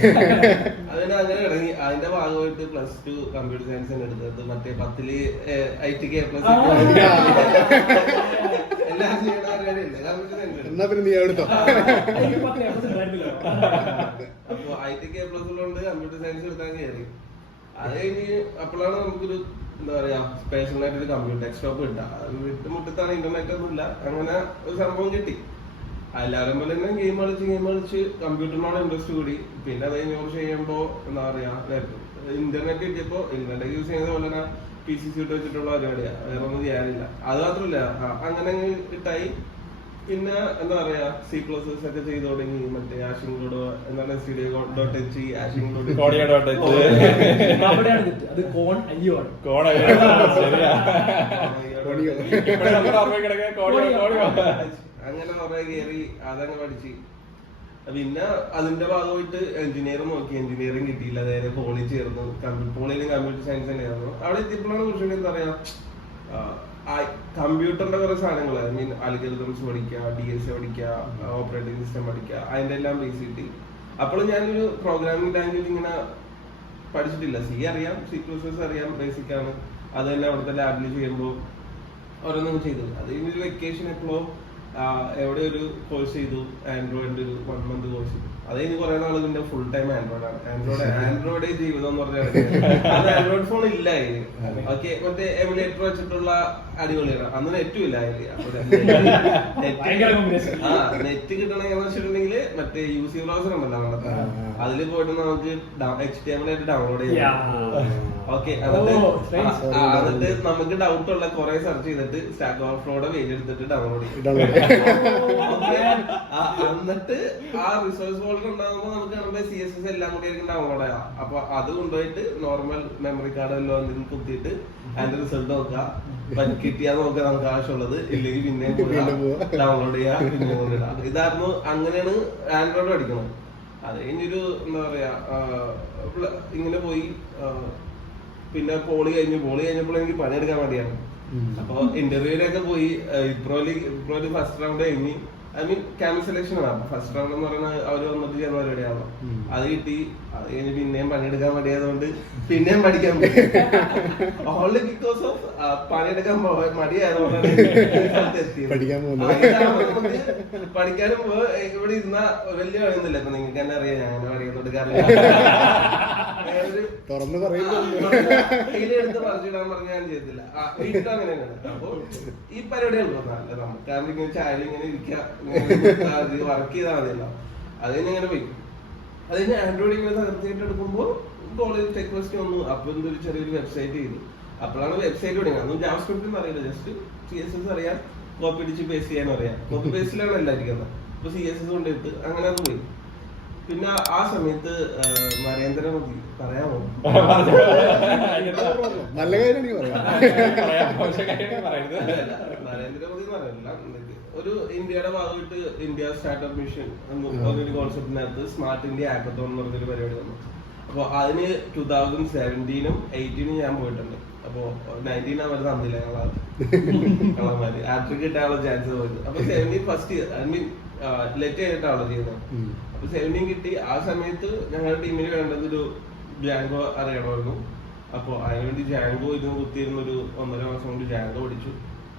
അതിന് അങ്ങനെ തുടങ്ങി. അതിന്റെ ഭാഗമായിട്ട് +2 കമ്പ്യൂട്ടർ സയൻസ് ആണ് എടുത്തത്. മറ്റേ 10ല് ITK A+ എല്ലാം ചെയ്യണ പരിപാടിയല്ലേ കമ്പ്യൂട്ടർ സയൻസ്. അപ്പൊ ITK A+ ഉള്ളതുകൊണ്ട് കമ്പ്യൂട്ടർ സയൻസ് എടുക്കാൻ കയറി. അത് കഴിഞ്ഞ് അപ്പോഴാണ് നമുക്കൊരു എന്താ പറയാ സ്പെഷ്യൽ ആയിട്ടൊരു കമ്പ്യൂട്ടർ ഡെസ്ക്ടോപ്പ് കിട്ടാം. മുറ്റത്താണ്, ഇന്റർനെറ്റ് ഒന്നും ഇല്ല. അങ്ങനെ ഒരു സംഭവം കിട്ടി. എല്ലാവരും പോലെ തന്നെ ഗെയിം കളിച്ച് കമ്പ്യൂട്ടറിനോട് ഇൻട്രസ്റ്റ് കൂടി. പിന്നെ അത് യൂസ് ചെയ്യുമ്പോ എന്താ പറയാ ഇന്റർനെറ്റ് കിട്ടിയപ്പോ ഇന്റർനെറ്റ് യൂസ് ചെയ്യുന്ന പോലെ തന്നെ PC സ്യൂട്ട് വെച്ചിട്ടുള്ള പരിപാടിയാ, വേറെ ഒന്നും ചെയ്യാനില്ല. അത് മാത്രമല്ല അങ്ങനെ ഇട്ടായി. പിന്നെ എന്താ പറയാ C++ ഒക്കെ ചെയ്ത് തുടങ്ങി. മറ്റേ ആഷിംഗ്ലോഡ് എന്താണ് studio.h, ആഷിംഗ്ലോഡ് അങ്ങനെ കുറെ കയറി അതങ്ങ് പഠിച്ച്. പിന്നെ അതിന്റെ ഭാഗമായിട്ട് എഞ്ചിനീയറിംഗ് കിട്ടിയില്ല. നേരെ പോളി ചേർന്നു. പോളിയിലും കമ്പ്യൂട്ടർ സയൻസ് തന്നെയായിരുന്നു. അവിടെ എത്തിയപ്പോഴാണ് കുറച്ചുകൂടി എന്താ പറയാ കമ്പ്യൂട്ടറിന്റെ കുറെ സാധനങ്ങൾ, അൽഗോരിതംസ് പഠിക്കുക, DSA പഠിക്കുക, ഓപ്പറേറ്റിംഗ് സിസ്റ്റം പഠിക്കുക, അതിന്റെ എല്ലാം ബേസ് കിട്ടി. അപ്പോൾ ഞാനൊരു പ്രോഗ്രാമിംഗ് ലാംഗ്വേജ് ഇങ്ങനെ പഠിച്ചിട്ടില്ല. C അറിയാം, C++ അറിയാം, ബേസിക് ആണ്. അത് തന്നെ അവിടുത്തെ ലാബിൽ ചെയ്യുമ്പോൾ ഓരോന്നും ചെയ്തത്. അത് കഴിഞ്ഞൊരു വെക്കേഷൻ എപ്പോഴോ എവിടെ ഒരു കോഴ്സ് ചെയ്തു, ആൻഡ്രോയിഡിന്റെ ഒരു 1 month കോഴ്സ് ചെയ്തു. അത് കഴിഞ്ഞ് കുറെ നാൾ ഇതിന്റെ ഫുൾ ടൈം ആൻഡ്രോയിഡാണ്. ആൻഡ്രോയിഡ് ജീവിതം എന്ന് പറഞ്ഞാൽ അത് ആൻഡ്രോയിഡ് ഫോൺ ഇല്ല. ഓക്കെ, മറ്റേ എമുലേറ്റർ വെച്ചിട്ടുള്ള അടിപൊളിയാണ്. അന്ന് നെറ്റും ഇല്ല. നെറ്റ് കിട്ടണമെന്ന് വെച്ചിട്ടുണ്ടെങ്കിൽ മറ്റേ UC ബ്രൗസർ ഉണ്ടല്ലോ നമ്മുടെ, അതിൽ പോയിട്ട് നമുക്ക് HTML ആയിട്ട് ഡൗൺലോഡ് ചെയ്യാം. ഓക്കെ, എന്നിട്ട് നമുക്ക് ഡൗട്ട് ഉള്ള കുറെ സെർച്ച് ചെയ്തിട്ട് സ്റ്റാക്ക് ഓവർഫ്ലോയുടെ പേജ് എടുത്തിട്ട് ഡൗൺലോഡ് ചെയ്യും. എന്നിട്ട് ആ റിസോഴ്സ് ഫോൾഡർ ഉണ്ടാകുമ്പോൾ നമുക്ക് കാണുമ്പോൾ CSS എല്ലാം കൂടി ആയിരിക്കും ഡൗൺലോഡ് ചെയ്യാം. അപ്പൊ അത് കൊണ്ടുപോയിട്ട് നോർമൽ മെമ്മറി കാർഡ് എല്ലാം കുത്തിയിട്ട് അതിന്റെ റിസൾട്ട് നോക്കാം. കിട്ടിയാൽ നോക്കാം നമുക്ക് ആവശ്യമുള്ളത്, ഇല്ലെങ്കിൽ പിന്നെ ഡൗൺലോഡ് ചെയ്യാം, പിന്നെ ഇടാം. ഇതായിരുന്നു. അങ്ങനെയാണ് ആൻഡ്രോയിഡ് പഠിക്കുന്നത്. അത് കഴിഞ്ഞൊരു എന്താ പറയാ ഇങ്ങനെ പോയി. പിന്നെ പോളി കഴിഞ്ഞപ്പോൾ എനിക്ക് പണിയെടുക്കാൻ വേണ്ടിയാണ്. അപ്പൊ ഇന്റർവ്യൂലൊക്കെ പോയി. ഇപ്രോയില് ഫസ്റ്റ് റൗണ്ട് കഴിഞ്ഞ്. ഐ മീൻ ക്യാമ്പസ് സെലക്ഷൻ ആണ്. ഫസ്റ്റ് റൗണ്ട് എന്ന് പറയുന്നത് അവര് വന്നിട്ട് ചെയ്യുന്ന പരിപാടിയാണല്ലോ. അത് കിട്ടി. അത് കഴിഞ്ഞ് പിന്നെയും പണിയെടുക്കാൻ മടിയായതുകൊണ്ട് പിന്നെയും പഠിക്കാൻ ഓൺലി ബിക്കോസ് ഓഫ് പണിയെടുക്കാൻ മടിയായതുകൊണ്ടാണ് പഠിക്കാൻ പോകുന്നത്. പഠിക്കാനും ഇവിടെ ഇരുന്ന വലിയ പണിയൊന്നുമില്ല. ഇപ്പൊ നിങ്ങൾക്ക് തന്നെ അറിയാം, ഞാൻ അങ്ങനെ പണിയൊന്നും എടുക്കാറില്ല. തുറന്ന് പറയുന്നത് എടുത്ത് പറിച്ചിടാൻ പറഞ്ഞ ഞാൻ ചെയ്തില്ല. വീട്ടിൽ അങ്ങനെ തന്നെയാണ്. അപ്പൊ ഈ പരിപാടിയുണ്ടോ നല്ല നമുക്ക് ഇങ്ങനെ ചായ ഇങ്ങനെ ഇരിക്കുക, വർക്ക് ചെയ്താൽ മതിയല്ലോ. അത് കഴിഞ്ഞ് അങ്ങനെ പോയി. അത് കഴിഞ്ഞ് ആൻഡ്രോയിഡ് ഇങ്ങനെ തകർത്തിട്ട് എടുക്കുമ്പോൾ കോളേജ് ടെക് ഫെസ്റ്റ് വന്നു. അപ്പൊ എന്തൊരു ചെറിയൊരു വെബ്സൈറ്റ് ചെയ്തു. അപ്പോഴാണ് വെബ്സൈറ്റ് തുടങ്ങിയത്. അതൊന്നും ജാവ സ്ക്രിപ്റ്റ് ഒന്നും അറിയില്ല, ജസ്റ്റ് CSS അറിയാം, കോപ്പി അടിച്ച് പേസ്റ്റ് ചെയ്യാനും അറിയാം. കോപ്പി പേസ്റ്റിലാണ് എല്ലാം ഇരിക്കുന്നത്. അപ്പൊ CSS കൊണ്ടിട്ട് അങ്ങനെ അത് പോയി. പിന്നെ ആ സമയത്ത് നരേന്ദ്രമോദി പറയാമോ? നല്ല കാര്യമാണ് പറയാം. നരേന്ദ്രമോദി എന്ന് പറയില്ല, ഒരു ഇന്ത്യയുടെ ഭാഗമായിട്ട് ഇന്ത്യ സ്റ്റാർട്ടപ്പ് മിഷൻ എന്നൊരു കോൺസെപ്റ്റിനകത്ത് സ്മാർട്ട് ഇന്ത്യ ആക്കത്തോൺ എന്ന് പറഞ്ഞൊരു പരിപാടി വന്നു. അപ്പൊ അതിന് 2017-ഉം 18-ഉം ഞാൻ പോയിട്ടുണ്ട്. അപ്പൊ 19 അവർ തന്നില്ല കള്ളന്മാര്. ആട്രിക് കിട്ടാനുള്ള ചാൻസ് പോയത്. അപ്പൊ 17 first year I mean late ചെയ്തിട്ടാണല്ലോ ചെയ്യുന്നത്. അപ്പൊ 17 കിട്ടി. ആ സമയത്ത് ഞങ്ങളുടെ ടീമിന് വേണ്ടത് ഒരു ജാങ്കോ അറിയണമായിരുന്നു. അപ്പൊ അതിനുവേണ്ടി ജാങ്കോ ഇതിന് കുത്തിയിരുന്ന ഒരു 1.5 മാസം കൊണ്ട് ജാങ്കോ പഠിച്ചു.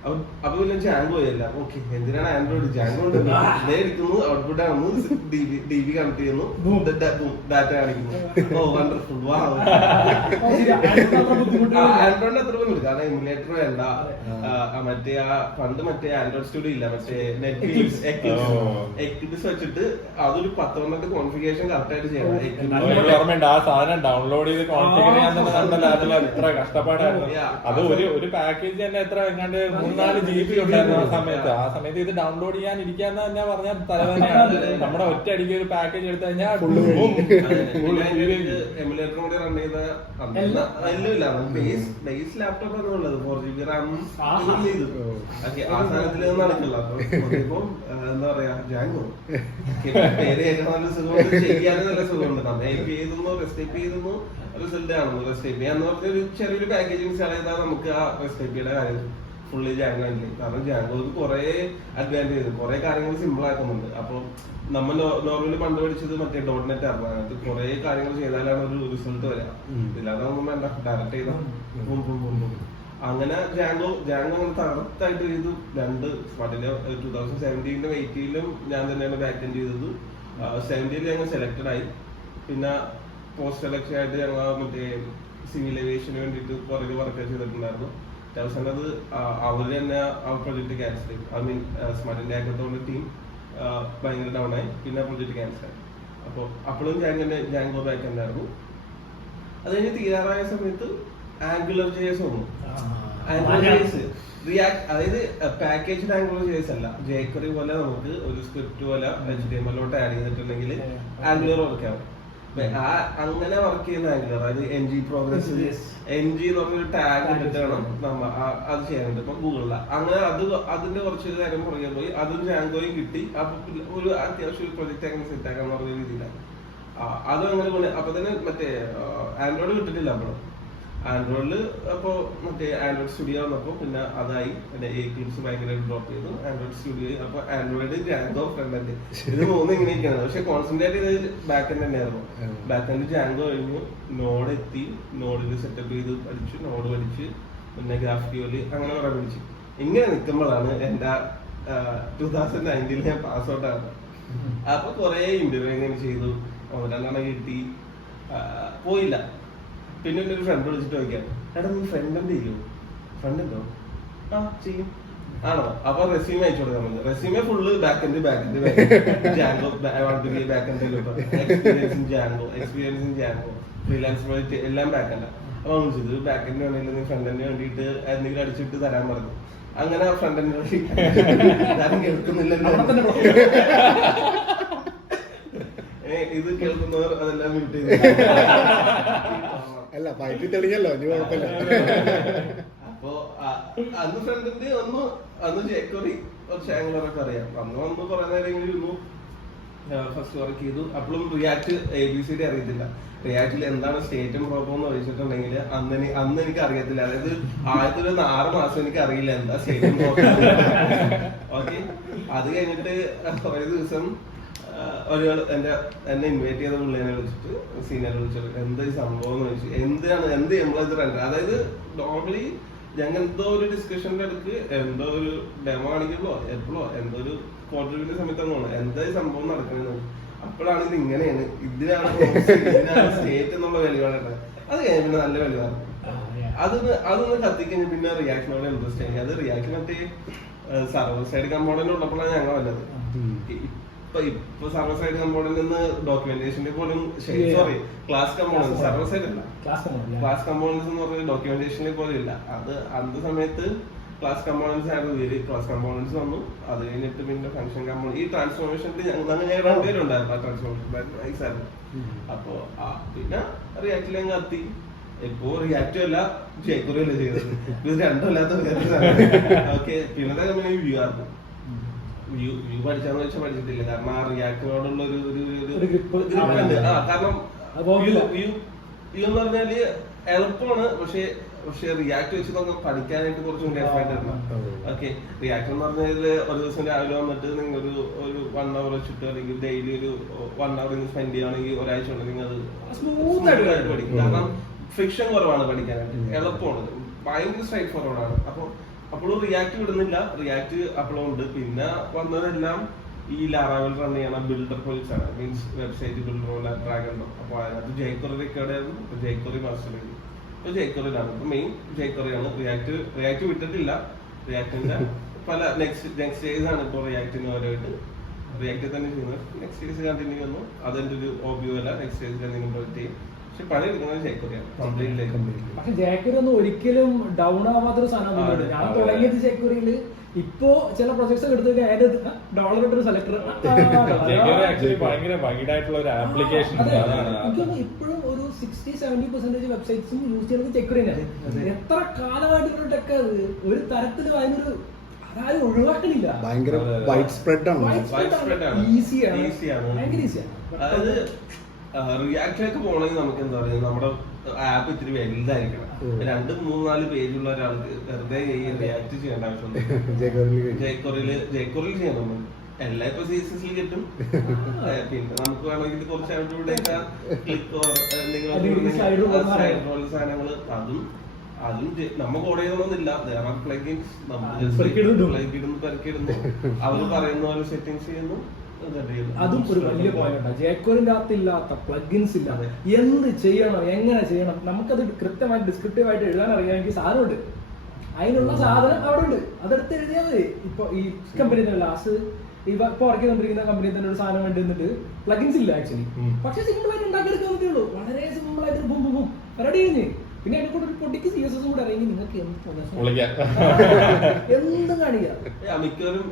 അപ്പൊ പിന്നെ ജാങ്കോ അല്ല, ഓക്കെ എന്തിനാണ് ആൻഡ്രോയിഡ് ജാങ്കോ എടുക്കുന്നു, ഔട്ട്പുട്ട് ആവുന്നു, DB കണക്ട് ചെയ്യുന്നു, ഡാറ്റ കാണിക്കുന്നു. ഓ വണ്ടർഫുൾ. ആൻഡ്രോയിഡ് അത്ര പോലും കാരണം എമുലേറ്റർ വേണ്ട. മറ്റേ മറ്റേ ആൻഡ്രോയിഡ് സ്റ്റുഡിയോ ഇല്ല, മറ്റേ നെറ്റ്ഫ്ലിക്സ് എക്ലിപ്സ് വെച്ചിട്ട് അതൊരു 10 കോൺഫിഗറേഷൻ കറക്റ്റ് ആയിട്ട് ചെയ്യണം. ആ സാധനം ഡൗൺലോഡ് ചെയ്ത് കോൺഫിഗർ ചെയ്യാൻ തന്നെ കണ്ടല്ലോ എത്ര കഷ്ടപ്പാടായിരുന്നു. അത് ഒരു പാക്കേജ് തന്നെ എത്ര എങ്ങാണ്ട് 3-4 GB ഉണ്ടായിരുന്നു ആ സമയത്ത്. ആ സമയത്ത് ഇത് ഡൗൺലോഡ് ചെയ്യാൻ ഇരിക്കാന്ന് ഞാൻ പറഞ്ഞ തലവേദനയാണ്. നമ്മുടെ ഒറ്റ അടിക്ക് ഒരു പാക്കേജ് എടുത്തു കഴിഞ്ഞാൽ എമുലേറ്റർ കൂടി റൺ ചെയ്ത ബേസ് ലാപ്ടോപ്പ് ആണുള്ളത്. 4GB റാം ചെയ്തു. ആ സാധനത്തിൽ നടക്കില്ല. അപ്പൊ എന്താ പറയാ, ജാങ്കോ പേര് കേൾക്കാൻ നല്ല സുഖമുണ്ട്, ചെയ്യാനും നല്ല സുഖമുണ്ട്. നമ്മൾ ഹെൽപ്പ് ചെയ്തുന്നു, റെസ്റ്റേപ്പ് ചെയ്തുന്നു, റിസൾട്ട് കാണുന്നു. റെസ്റ്റേപ്പ് ചെയ്യാന്ന് പറഞ്ഞൊരു ചെറിയൊരു പാക്കേജ് ഇൻസ്റ്റാൾ ചെയ്താൽ നമുക്ക് ആ റെസ്റ്റേപ്പിയുടെ കാര്യം ഫുള്ളി ജാങ്കോ ഉണ്ട്. കാരണം ജാങ്കോക്ക് കുറെ അഡ്വാൻറ്റേജ്, കുറെ കാര്യങ്ങൾ സിമ്പിൾ ആക്കുന്നുണ്ട്. അപ്പൊ നമ്മൾ നോർമലി പണ്ട് പഠിച്ചത് മറ്റേ .NET ആയിരുന്നു. അതിനകത്ത് കുറെ കാര്യങ്ങൾ ചെയ്താലാണ് ഒരു റിസൾട്ട് വരാം. ഇല്ലാതെ ഒന്നും വേണ്ട, ഡയറക്റ്റ് ചെയ്താൽ അങ്ങനെ ജാങ്കോ അങ്ങനെ തകർത്തായിട്ട് ചെയ്തു. 2 സ്മാർട്ടില് 2017-ലും 18-ലും ഞാൻ തന്നെയാണ് ബാക്ക് എൻഡ് ചെയ്തത്. 17-ൽ ഞങ്ങൾ സെലക്ടഡ് ആയി. പിന്നെ പോസ്റ്റ് സെലക്ഷൻ ആയിട്ട് ഞങ്ങൾ മറ്റേ സിവിൽ ഏവിയേഷന് വേണ്ടിയിട്ട് കുറേ വർക്ക് ചെയ്തിട്ടുണ്ടായിരുന്നു. അത് അവര് തന്നെ ആ പ്രൊജക്ട് ക്യാൻസൽ ചെയ്തു. ഐ മീൻ സ്മാർട്ട് ഇന്ത്യ ആക്കത്തോണ്ട് ടീം ഭയങ്കര ഡൗൺ ആയി. പിന്നെ പ്രൊജക്ട് ക്യാൻസൽ ആയി. അപ്പോൾ അപ്പോഴും ജാങ്കോ ബാക്ക് ഉണ്ടായിരുന്നു. അത് കഴിഞ്ഞ് തീരാറായ സമയത്ത് ആംഗുലർ JS വന്നു. ആംഗുലർ JS റിയാക്ട്, അതായത് പാക്കേജ് ആംഗുലർ JS അല്ല, ജേക്കറി പോലെ നമുക്ക് ഒരു സ്ക്രിപ്റ്റ് പോലെ HTML-ലോട്ട് ആഡ് ചെയ്തിട്ടുണ്ടെങ്കിൽ ആംഗുലർ വർക്ക് ആവും. അങ്ങനെ വർക്ക് ചെയ്യുന്ന ആംഗുലർ, അതായത് NG പ്രോഗ്രസ്, NG എന്ന് പറഞ്ഞൊരു ടാഗ് ഇട്ടിട്ട് വേണം നമ്മൾ അത് ചെയ്യാനുണ്ട്. ഇപ്പൊ ഗൂഗിളില അങ്ങനെ അതിന്റെ കുറച്ച് കാര്യം പുറകെ പോയി. അതും ജാങ്കോയും കിട്ടി. അപ്പൊ ഒരു അത്യാവശ്യം ഒരു പ്രൊജക്ട് അങ്ങനെ സെറ്റ് ആക്കാൻ പറഞ്ഞ രീതിയിലാണ് അതും അങ്ങനെ പോലെ. അപ്പൊ തന്നെ മറ്റേ ആൻഡ്രോയിഡ് കിട്ടിട്ടില്ല. അപ്പോഴും ആൻഡ്രോയിഡില് അപ്പൊ മറ്റേ ആൻഡ്രോയിഡ് സ്റ്റുഡിയോ വന്നപ്പോ പിന്നെ അതായി. പിന്നെ എക്ലിപ്സ് ഭയങ്കര ഡ്രോപ്പ് ചെയ്തു. ആൻഡ്രോയിഡ് സ്റ്റുഡിയോ, അപ്പൊ ആൻഡ്രോയിഡ് ജാങ്കോ ഫ്രണ്ട് എൻഡ്, ഇത് 3 ഇങ്ങനെയൊക്കെയാണ്. പക്ഷെ കോൺസെൻട്രേറ്റ് ചെയ്ത് ബാക്ക് എൻഡ് തന്നെയായിരുന്നു. ബാക്ക് എൻഡ് ജാങ്കോ കഴിഞ്ഞു, നോഡ് എത്തി, നോഡിൽ സെറ്റപ്പ് ചെയ്ത് പഠിച്ചു, നോഡ് പഠിച്ച്, പിന്നെ ഗ്രാഫിക്കലി അങ്ങനെ കുറെ പഠിച്ചു. ഇങ്ങനെ നിൽക്കുമ്പോഴാണ് എന്റെ 2019-ൽ ഞാൻ പാസ് ഔട്ട് ആകുന്നത്. അപ്പൊ കുറെ ഇന്റർവ്യൂ ഇങ്ങനെ ചെയ്തു, 2 കിട്ടി, പോയില്ല. പിന്നെ ഒരു ഫ്രണ്ട് വിളിച്ചിട്ട് ചോദിക്കാം, എടാ നീ ഫ്രണ്ട് എന്ത് ചെയ്യും? ഫ്രണ്ട് ഉണ്ടോ? ആ ചെയ്യും. ആണോ? അപ്പൊ റെസ്യൂമെ അയച്ചു കൊടുക്കാൻ പറ്റും. Resume full back end Django, back end experience in Django, freelance project എല്ലാം ബാക്ക് എൻഡ്. അപ്പൊ ഇത് ബാക്ക് എൻഡ് വേണമെങ്കിൽ നീ ഫ്രണ്ട് എൻഡിന് വേണ്ടിയിട്ട് എന്തെങ്കിലും അടിച്ചിട്ട് തരാൻ പറഞ്ഞു. അങ്ങനെ ഫ്രണ്ട് എൻഡ് കേൾക്കുന്നില്ലല്ലോ, ഇത് കേൾക്കുന്നവർ അതെല്ലാം മ്യൂട്ട് ചെയ്തു. അല്ല പൈറ്റി തെളിഞ്ഞല്ലോ, ഇനി കുഴപ്പമില്ല. അപ്പൊ അന്ന് ഫ്രണ്ടിന്റെ അന്ന് ജേക്കറി കുറച്ച് ആംഗുലറൊക്കെ അറിയാം. അന്ന് കുറെ നേരം ഇരുന്നു, ഫസ്റ്റ് വർക്ക് ചെയ്തു. അപ്പോഴും റിയാക്ട് ABCD അറിയത്തില്ല. റിയാക്ടിൽ എന്താണ് സ്റ്റേറ്റും പ്രോബ്ലം എന്ന് ചോദിച്ചിട്ടുണ്ടെങ്കിൽ അന്ന് എനിക്ക് അറിയത്തില്ല. അതായത് ആദ്യത്തെ 6 മാസം എനിക്ക് അറിയില്ല എന്താ സ്റ്റേറ്റും പ്രോബ്ലം. ഓക്കെ, അത് കഴിഞ്ഞിട്ട് ഒരു ദിവസം ഒരാൾ എന്നെ ഇൻവൈറ്റ് ചെയ്ത പിള്ളേനെ വിളിച്ചിട്ട് സീനിയർ വിളിച്ചിട്ട് എന്താ ഈ സംഭവം എന്ന് ചോദിച്ചു. എന്ത് നമ്മളത് റെൻഡർ, അതായത് നോർമലി ഞങ്ങൾ എന്തോ ഒരു ഡിസ്കഷന്റെ അടുത്ത് എന്തോ ഒരു ഡെമോ കാണിക്കുമ്പോ എപ്പോഴോ എന്തോ ഒരു ക്വാർട്ടറിന്റെ സമയത്താണ് എന്താ ഈ സംഭവം നടക്കുന്നത്. അപ്പോഴാണ് ഇത് ഇങ്ങനെയാണ്, ഇതിനാണ് സ്റ്റേറ്റ് എന്നുള്ള വെളിവാണ്. അത് കഴിഞ്ഞ പിന്നെ നല്ല വെളിവാണ്. അതൊന്ന് കത്തിക്കഴിഞ്ഞ പിന്നെ റിയാക്ടിനോട് ഇൻട്രസ്റ്റ് ആയി. അത് റിയാക്ട് മറ്റേ സർവർ സൈഡ് കമ്പോണന്റ് ഉള്ളപ്പോഴാണ് ഞങ്ങൾ വന്നത്. ഇപ്പൊ സർവർ സൈഡ് കമ്പോണന്റ് ഡോക്യുമെന്റേഷന്റെ പോലും sorry class component, server side അല്ല, ക്ലാസ് കമ്പോണൻസ് എന്ന് പറഞ്ഞ ഡോക്യുമെന്റേഷനെ പോലും ഇല്ല. അത് അന്ത സമയത്ത് ക്ലാസ് കമ്പോണൻസ് ആയിരുന്നു പേര്. ക്ലാസ് കമ്പോണൻസ് വന്നു. അത് കഴിഞ്ഞിട്ട് പിന്നെ ഫംഗ്ഷൻ കമ്പോണന്റ്, ഈ ട്രാൻസ്ഫോർമേഷനിൽ ഞങ്ങൾ രണ്ടുപേരുണ്ടായിരുന്നു. ആ ട്രാൻസ്ഫോർമേഷൻ അപ്പൊ പിന്നെ റിയാക്ടിലേക്ക് കത്തി. ഇപ്പൊ റിയാക്റ്റും അല്ല ജയ്ക്കുറി അല്ല ചെയ്തത്, ഇത് രണ്ടുമല്ലാത്ത ഓക്കെ. പിന്നെ കമ്പനി വ്യൂ ആയിരുന്നു. വ്യൂ പഠിച്ചാന്ന് വെച്ചാൽ പഠിച്ചിട്ടില്ല, കാരണം ആ റിയാക്ടിനോടുള്ള ഒരു ഗ്രിപ്പ് ഉണ്ട്. കാരണം വ്യൂ എന്ന് പറഞ്ഞാല് എളുപ്പമാണ്, പക്ഷെ റിയാക്ട് വെച്ച് നമുക്ക് പഠിക്കാനായിട്ട് കുറച്ചും കൂടി എഫേർട്ട് ഇടണം. ഓക്കെ, റിയാക്ട് എന്ന് പറഞ്ഞാൽ ഒരു ദിവസം രാവിലെ വന്നിട്ട് നിങ്ങൾ ഒരു 1 hour വെച്ചിട്ട് അല്ലെങ്കിൽ ഡെയിലി ഒരു 1 hour സ്പെൻഡ് ചെയ്യുകയാണെങ്കിൽ ഒരാഴ്ച കൊണ്ട് നിങ്ങൾ അത് സ്മൂത്തായിട്ട് പഠിക്കും. കാരണം ഫ്രിക്ഷൻ കുറവാണ് പഠിക്കാനായിട്ട്, എളുപ്പമാണ്, ഭയങ്കര സ്ട്രൈറ്റ് ഫോർവേഡ് ആണ്. അപ്പോഴും റിയാക്ട് വിടുന്നില്ല, റിയാക്ട് അപ്പോഴും ഉണ്ട്. പിന്നെ വന്നതെല്ലാം ഈ ലാറാവൽ റൺ ചെയ്യണ ബിൽഡർ പ്രോജക്ട്സ് ആണ്, മീൻസ് വെബ്സൈറ്റ് ബിൽഡർ പോലെ ഡ്രാഗ് ഉണ്ടോ. അപ്പൊ അതിനകത്ത് ജയ്ക്കുറി റെക്കോർഡ് ആയിരുന്നു. ഇപ്പൊ ജയ്ക്കുറി മാസ്റ്റർ ചെയ്തു. ഇപ്പൊ ജയ്ക്കുറിയിലാണ്, ഇപ്പൊ മെയിൻ ജയ്ക്കുറിയാണ്. റിയാക്ട് വിട്ടിട്ടില്ല. റിയാക്ടിന്റെ പല നെക്സ്റ്റ് സ്റ്റേജ് ആണ് ഇപ്പോൾ റിയാക്ടിന് ഓരോയിട്ട് റിയാക്ട് തന്നെ ചെയ്യുന്നത്. നെക്സ്റ്റ് സ്റ്റേജ് കണ്ടിന്യൂ വന്നു. അതിന്റെ ഒരു ഓബിയോ അല്ല, നെക്സ്റ്റ് സ്റ്റേജിൽ എന്തെങ്കിലും പ്രൊജക്ട് ചെയ്യും. പക്ഷെ ജയ്ക്കുറി ഒന്നും ഒരിക്കലും ഡൗൺ ആവാത്തൊരു സാധനം. ഞാൻ തുടങ്ങിയത് ജയ്ക്കുറിയില് ഇപ്പോ ചില പ്രൊജക്ട്സ് എടുത്ത് ഡോളർ ഇട്ടൊരു സെലക്ടർ ഇപ്പോഴും ഒരു 60-70% വെബ്സൈറ്റ്സും യൂസ് ചെയ്യുന്നത് ജയ്ക്കുറി തന്നെയാണ്. എത്ര കാലമായിട്ടുള്ള ടെക്ക് അത് ഒരു തരത്തിലും അതിനൊരു അതായത് ഒഴിവാക്കണില്ല. ഭയങ്കര വൈഡ് സ്പ്രെഡ് ആണ്, ഈസിയാണ്, ഭയങ്കര ഈസിയാണ്. അതായത് റിയാക്ടിലേക്ക് പോകണമെങ്കിൽ നമുക്ക് എന്താ പറയുക, നമ്മുടെ ആപ്പ് ഇത്തിരി വലുതായിരിക്കണം. 2-3-4 പേജുള്ള ഒരാൾക്ക് വെറുതെ ഈ റിയാക്ട് ചെയ്യേണ്ട ആവശ്യമൊന്നും ജയ്ക്കുറിയിൽ ചെയ്യണം. എല്ലാം ഇപ്പൊ CSS കിട്ടും. പിന്നെ നമുക്ക് വേണമെങ്കിൽ കുറച്ച് ഇവിടെയൊക്കെ ക്ലിക്ക് എന്തെങ്കിലും സാധനങ്ങൾ അതും നമ്മ കോഡ് ചെയ്യണമെന്നില്ല. പ്ലഗിൻസ് പെരക്കിടുന്നു, അവർ പറയുന്ന പോലെ സെറ്റിംഗ്സ് ചെയ്യുന്നു. അതും ഒരു വലിയ പോയിന്റ്. ജയ്ക്കുറിന്റെ അകത്തില്ലാത്ത പ്ലഗിൻസ് ഇല്ലാതെ എന്ത് ചെയ്യണം, എങ്ങനെ ചെയ്യണം, നമുക്കത് കൃത്യമായിട്ട് ഡിസ്ക്രിപ്റ്റീവ് ആയിട്ട് എഴുതാൻ അറിയാമെങ്കിൽ സാധനമുണ്ട്. അതിനുള്ള സാധനം അവിടെ ഉണ്ട്, അതെടുത്ത് എഴുതിയാൽ മതി. ഇപ്പൊ ഈ കമ്പനി തന്നെ ലാസ്റ്റ് ഇപ്പൊ വർക്ക് ചെയ്തോണ്ടിരിക്കുന്ന കമ്പനി തന്നെ ഒരു സാധനം വേണ്ടി വന്നിട്ട് പ്ലഗിൻസ് ഇല്ല ആക്ച്വലി. പക്ഷെ സിമ്പിൾ ആയിട്ട് ഉണ്ടാക്കിയെടുക്കാൻ പറ്റുള്ളൂ. വളരെ സിമ്പിൾ ആയിട്ട് ബും ബും റെഡി കഴിഞ്ഞ്. പിന്നെ അതിനെ കൂടെ ഒരു പൊട്ടിക്ക് CSS കൂടെ അറിയെങ്കിൽ നിങ്ങൾക്ക് എന്ത് കാണിക്കാം. മിക്കവരും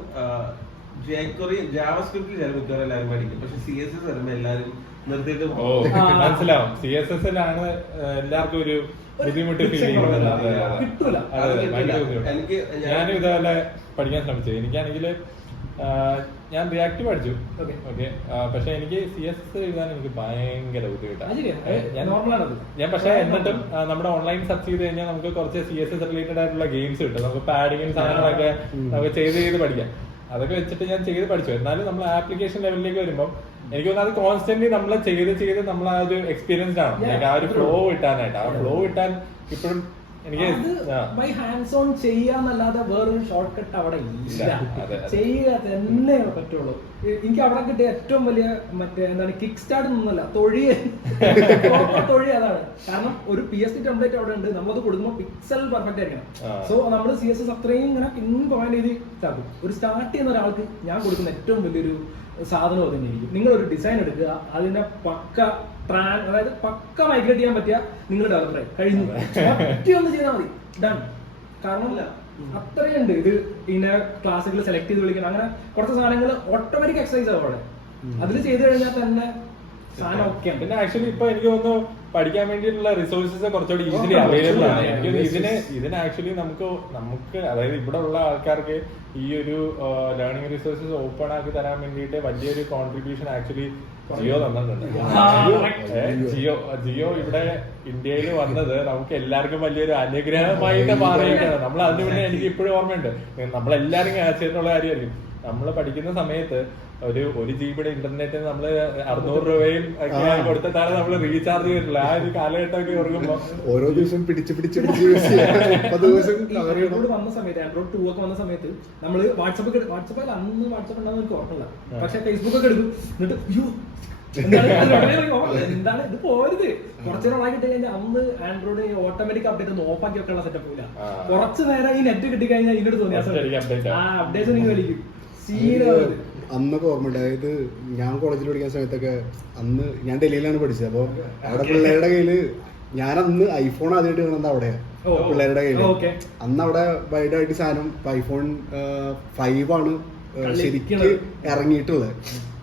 ജയ്ക്കുറി ജാവാസ്ക്രിപ്റ്റിൽ ചില മിക്കവാറും എല്ലാവരും പഠിക്കും. പക്ഷെ CSS വരുമ്പോ എല്ലാരും നിർത്തിയിട്ട് മനസ്സിലാവും. CSS-ലാണ് എല്ലാവർക്കും ഒരു ബുദ്ധിമുട്ട് ഫീൽ ചെയ്യുന്നത്. ഞാനും ഇതേപോലെ പഠിക്കാൻ ശ്രമിച്ചു. എനിക്കാണെങ്കിൽ ഞാൻ റിയാക്ട് പഠിച്ചു. ഓക്കെ, പക്ഷെ എനിക്ക് CSS എഴുതാൻ എനിക്ക് ഭയങ്കര ബുദ്ധിമുട്ടാണ്. ഞാൻ പക്ഷെ എന്നിട്ടും നമ്മുടെ ഓൺലൈൻ സെർച്ച് ചെയ്ത് കഴിഞ്ഞാൽ നമുക്ക് കുറച്ച് CSS റിലേറ്റഡ് ആയിട്ടുള്ള ഗെയിംസ് കിട്ടും. നമുക്ക് പാഡിങ്ങും സാധനങ്ങളൊക്കെ നമുക്ക് ചെയ്ത് പഠിക്കാം. അതൊക്കെ വെച്ചിട്ട് ഞാൻ ചെയ്ത് പഠിച്ചു. എന്നാലും നമ്മൾ ആപ്ലിക്കേഷൻ ലെവലിലേക്ക് വരുമ്പോൾ എനിക്ക് തോന്നുന്നത് അത് കോൺസ്റ്റന്റ്ലി നമ്മൾ ചെയ്ത് നമ്മൾ ആ ഒരു എക്സ്പീരിയൻസ്ഡ് ആണ്. ആ ഒരു ഫ്ലോ കിട്ടാനായിട്ട്, ആ ഫ്ലോ കിട്ടാൻ ഇപ്പോഴും എനിക്ക് ബൈ ഹാൻഡ്സ് ഓൺ ചെയ്യാന്നല്ലാതെ വേറൊരു ഷോർട്ട് കട്ട് അവിടെ ഇല്ല. ചെയ്യുക തന്നെ പറ്റുള്ളൂ. എനിക്ക് അവിടെ കിട്ടിയ ഏറ്റവും വലിയ എന്താണ് കിക്ക് സ്റ്റാർട്ട് ഒന്നുമല്ല, തൊഴി അതാണ്. കാരണം ഒരു PSD ടെംപ്ലേറ്റ് അവിടെ ഉണ്ട്, നമ്മളത് കൊടുക്കുമ്പോൾ പിക്സൽ പെർഫെക്റ്റ് ആയിരിക്കണം. സോ നമ്മൾ CSS അത്രയും ഇങ്ങനെ പിൻ പോയിന്റ് ചെയ്ത് ഇതാക്കും. ഒരു സ്റ്റാർട്ട് ചെയ്യുന്ന ഒരാൾക്ക് ഞാൻ കൊടുക്കുന്ന ഏറ്റവും വലിയൊരു സാധനം അത് തന്നെയായിരിക്കും. നിങ്ങളൊരു ഡിസൈൻ എടുക്കുക, അതിനെ അതായത് പക്ക മൈഗ്രേറ്റ് ചെയ്യാൻ പറ്റിയ നിങ്ങൾ ഡെവലപ്പറായി കഴിഞ്ഞു. ഒറ്റയൊന്ന് ചെയ്താൽ മതി, ഡൺ. കാരണം അത്രയുണ്ട്. ഇത് ഇങ്ങനെ ക്ലാസ്സുകൾ സെലക്ട് ചെയ്ത് വിളിക്കണം, അങ്ങനെ കുറച്ച് സാധനങ്ങൾ ഓട്ടോമാറ്റിക് എക്സസൈസ് ആവും അവിടെ. അതിൽ ചെയ്ത് കഴിഞ്ഞാൽ തന്നെ സാധനം ഓക്കെ. പിന്നെ ആക്ച്വലി ഇപ്പൊ എനിക്ക് തോന്നുന്നു പഠിക്കാൻ വേണ്ടിയിട്ടുള്ള റിസോഴ്സസ് കുറച്ചുകൂടി ഈസിലി അവൈലബിൾ ആണ്. ഇതിന് ആക്ച്വലി നമുക്ക് അതായത് ഇവിടെ ഉള്ള ആൾക്കാർക്ക് ഈ ഒരു ലേണിംഗ് റിസോഴ്സസ് ഓപ്പൺ ആക്കി തരാൻ വേണ്ടിയിട്ട് വലിയൊരു കോൺട്രിബ്യൂഷൻ ആക്ച്വലി ജിയോ തന്നിട്ടുണ്ട്. ജിയോ ഇവിടെ ഇന്ത്യയിൽ വന്നത് നമുക്ക് എല്ലാവർക്കും വലിയൊരു അനുഗ്രഹമായിട്ട് മാറിയിട്ടാണ്. നമ്മൾ അതിന് മുന്നേ എനിക്ക് ഇപ്പോഴും ഓർമ്മയുണ്ട്, നമ്മളെല്ലാരും ചെയ്തിട്ടുള്ള കാര്യമായിരിക്കും. നമ്മൾ പഠിക്കുന്ന സമയത്ത് ഒരു GB ഇന്റർനെറ്റ് നമ്മള് 600 രൂപയും ഒക്കെ കൊടുത്തിട്ടാണ് നമ്മൾ റീചാർജ് ചെയ്തിട്ടില്ല. ആ ഒരു കാലഘട്ടമൊക്കെ ഓർക്കുമ്പോ ഓരോ ദിവസം പിടിച്ച് ആൻഡ്രോയിഡ് വന്ന സമയത്ത്, ആൻഡ്രോയിഡ് 2 ഒക്കെ വന്ന സമയത്ത് നമ്മള് വാട്സപ്പിൽ അന്ന് വാട്സപ്പ് ഉണ്ടാകുന്ന എനിക്ക് ഓർമ്മയില്ല, പക്ഷെ ഫേസ്ബുക്ക് ഒക്കെ എടുക്കും. എന്നിട്ട് എന്താണ് ഇത് പോരുത്, കുറച്ചേരം ഓണാക്കി കിട്ടി കഴിഞ്ഞാൽ അന്ന് ആൻഡ്രോയിഡ് ഓട്ടോമാറ്റിക് അപ്ഡേറ്റ് ഒന്ന് ഓഫ് ആക്കി വെക്കാനുള്ള സെറ്റപ്പ് ഇല്ല. കുറച്ച് നേരം ഈ നെറ്റ് കിട്ടി കഴിഞ്ഞാൽ ഇതിനോട് തോന്നിയ അപ്ഡേഷൻ നിങ്ങൾ വലിക്കും. അന്നൊക്കെ ഓർമ്മയുണ്ട്. അതായത് ഞാൻ കോളേജിൽ പഠിക്കുന്ന സമയത്തൊക്കെ, അന്ന് ഞാൻ ഡൽഹിയിലാണ് പഠിച്ചത്. അപ്പൊ അവിടെ പിള്ളേരുടെ കയ്യില്, ഞാൻ അന്ന് ഐഫോൺ ആദ്യമായിട്ട് കാണുന്നത് അവിടെയാണ് പിള്ളേരുടെ കയ്യില്. അന്ന് അവിടെ വൈഡായിട്ട് സാധനം ഐഫോൺ 5 ആണ് ശരിക്കും ഇറങ്ങിയിട്ടുള്ളത്.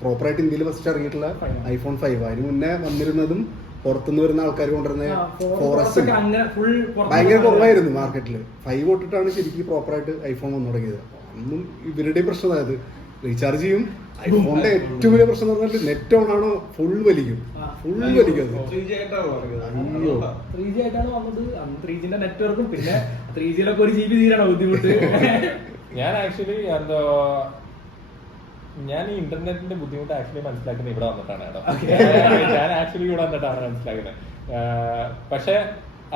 പ്രോപ്പറായിട്ട് ഇന്ത്യയിൽ ഫസ്റ്റ് ഇറങ്ങിയിട്ടുള്ള ഐഫോൺ 5. അതിന് മുന്നേ വന്നിരുന്നതും പുറത്തുനിന്ന് വരുന്ന ആൾക്കാർ കൊണ്ടുവരുന്ന ഫോറസ്റ്റ് ഭയങ്കര കുറവായിരുന്നു മാർക്കറ്റിൽ. 5 തൊട്ടിട്ടാണ് ശരിക്കും പ്രോപ്പറായിട്ട് ഐഫോൺ വന്നു തുടങ്ങിയത്. അന്നും ഇവരുടെയും പ്രശ്നം, അതായത് റീചാർജ് ചെയ്യും. ഐഫോണിന്റെ ഏറ്റവും വലിയ പ്രശ്നം എന്ന് പറഞ്ഞാൽ നെറ്റ് ഓൺ ആണോ ഫുൾ വലിക്കും. അയ്യോ 3G ആയിട്ടാണ് വന്നത്. 3Gന്റെ നെറ്റ്വർക്കും പിന്നെ 3Gയിലൊക്കെ 1 GB തീരാണോ ബുദ്ധിമുട്ട്. ഞാൻ ആക്ച്വലി ഞാൻ ഈ ഇന്റർനെറ്റിന്റെ ബുദ്ധിമുട്ട് ആക്ച്വലി മനസ്സിലാക്കുന്നത് ഇവിടെ വന്നിട്ടാണ് കേട്ടോ. ഞാൻ ആക്ച്വലി ഇവിടെ വന്നിട്ടാണ് മനസ്സിലാക്കുന്നത്. പക്ഷെ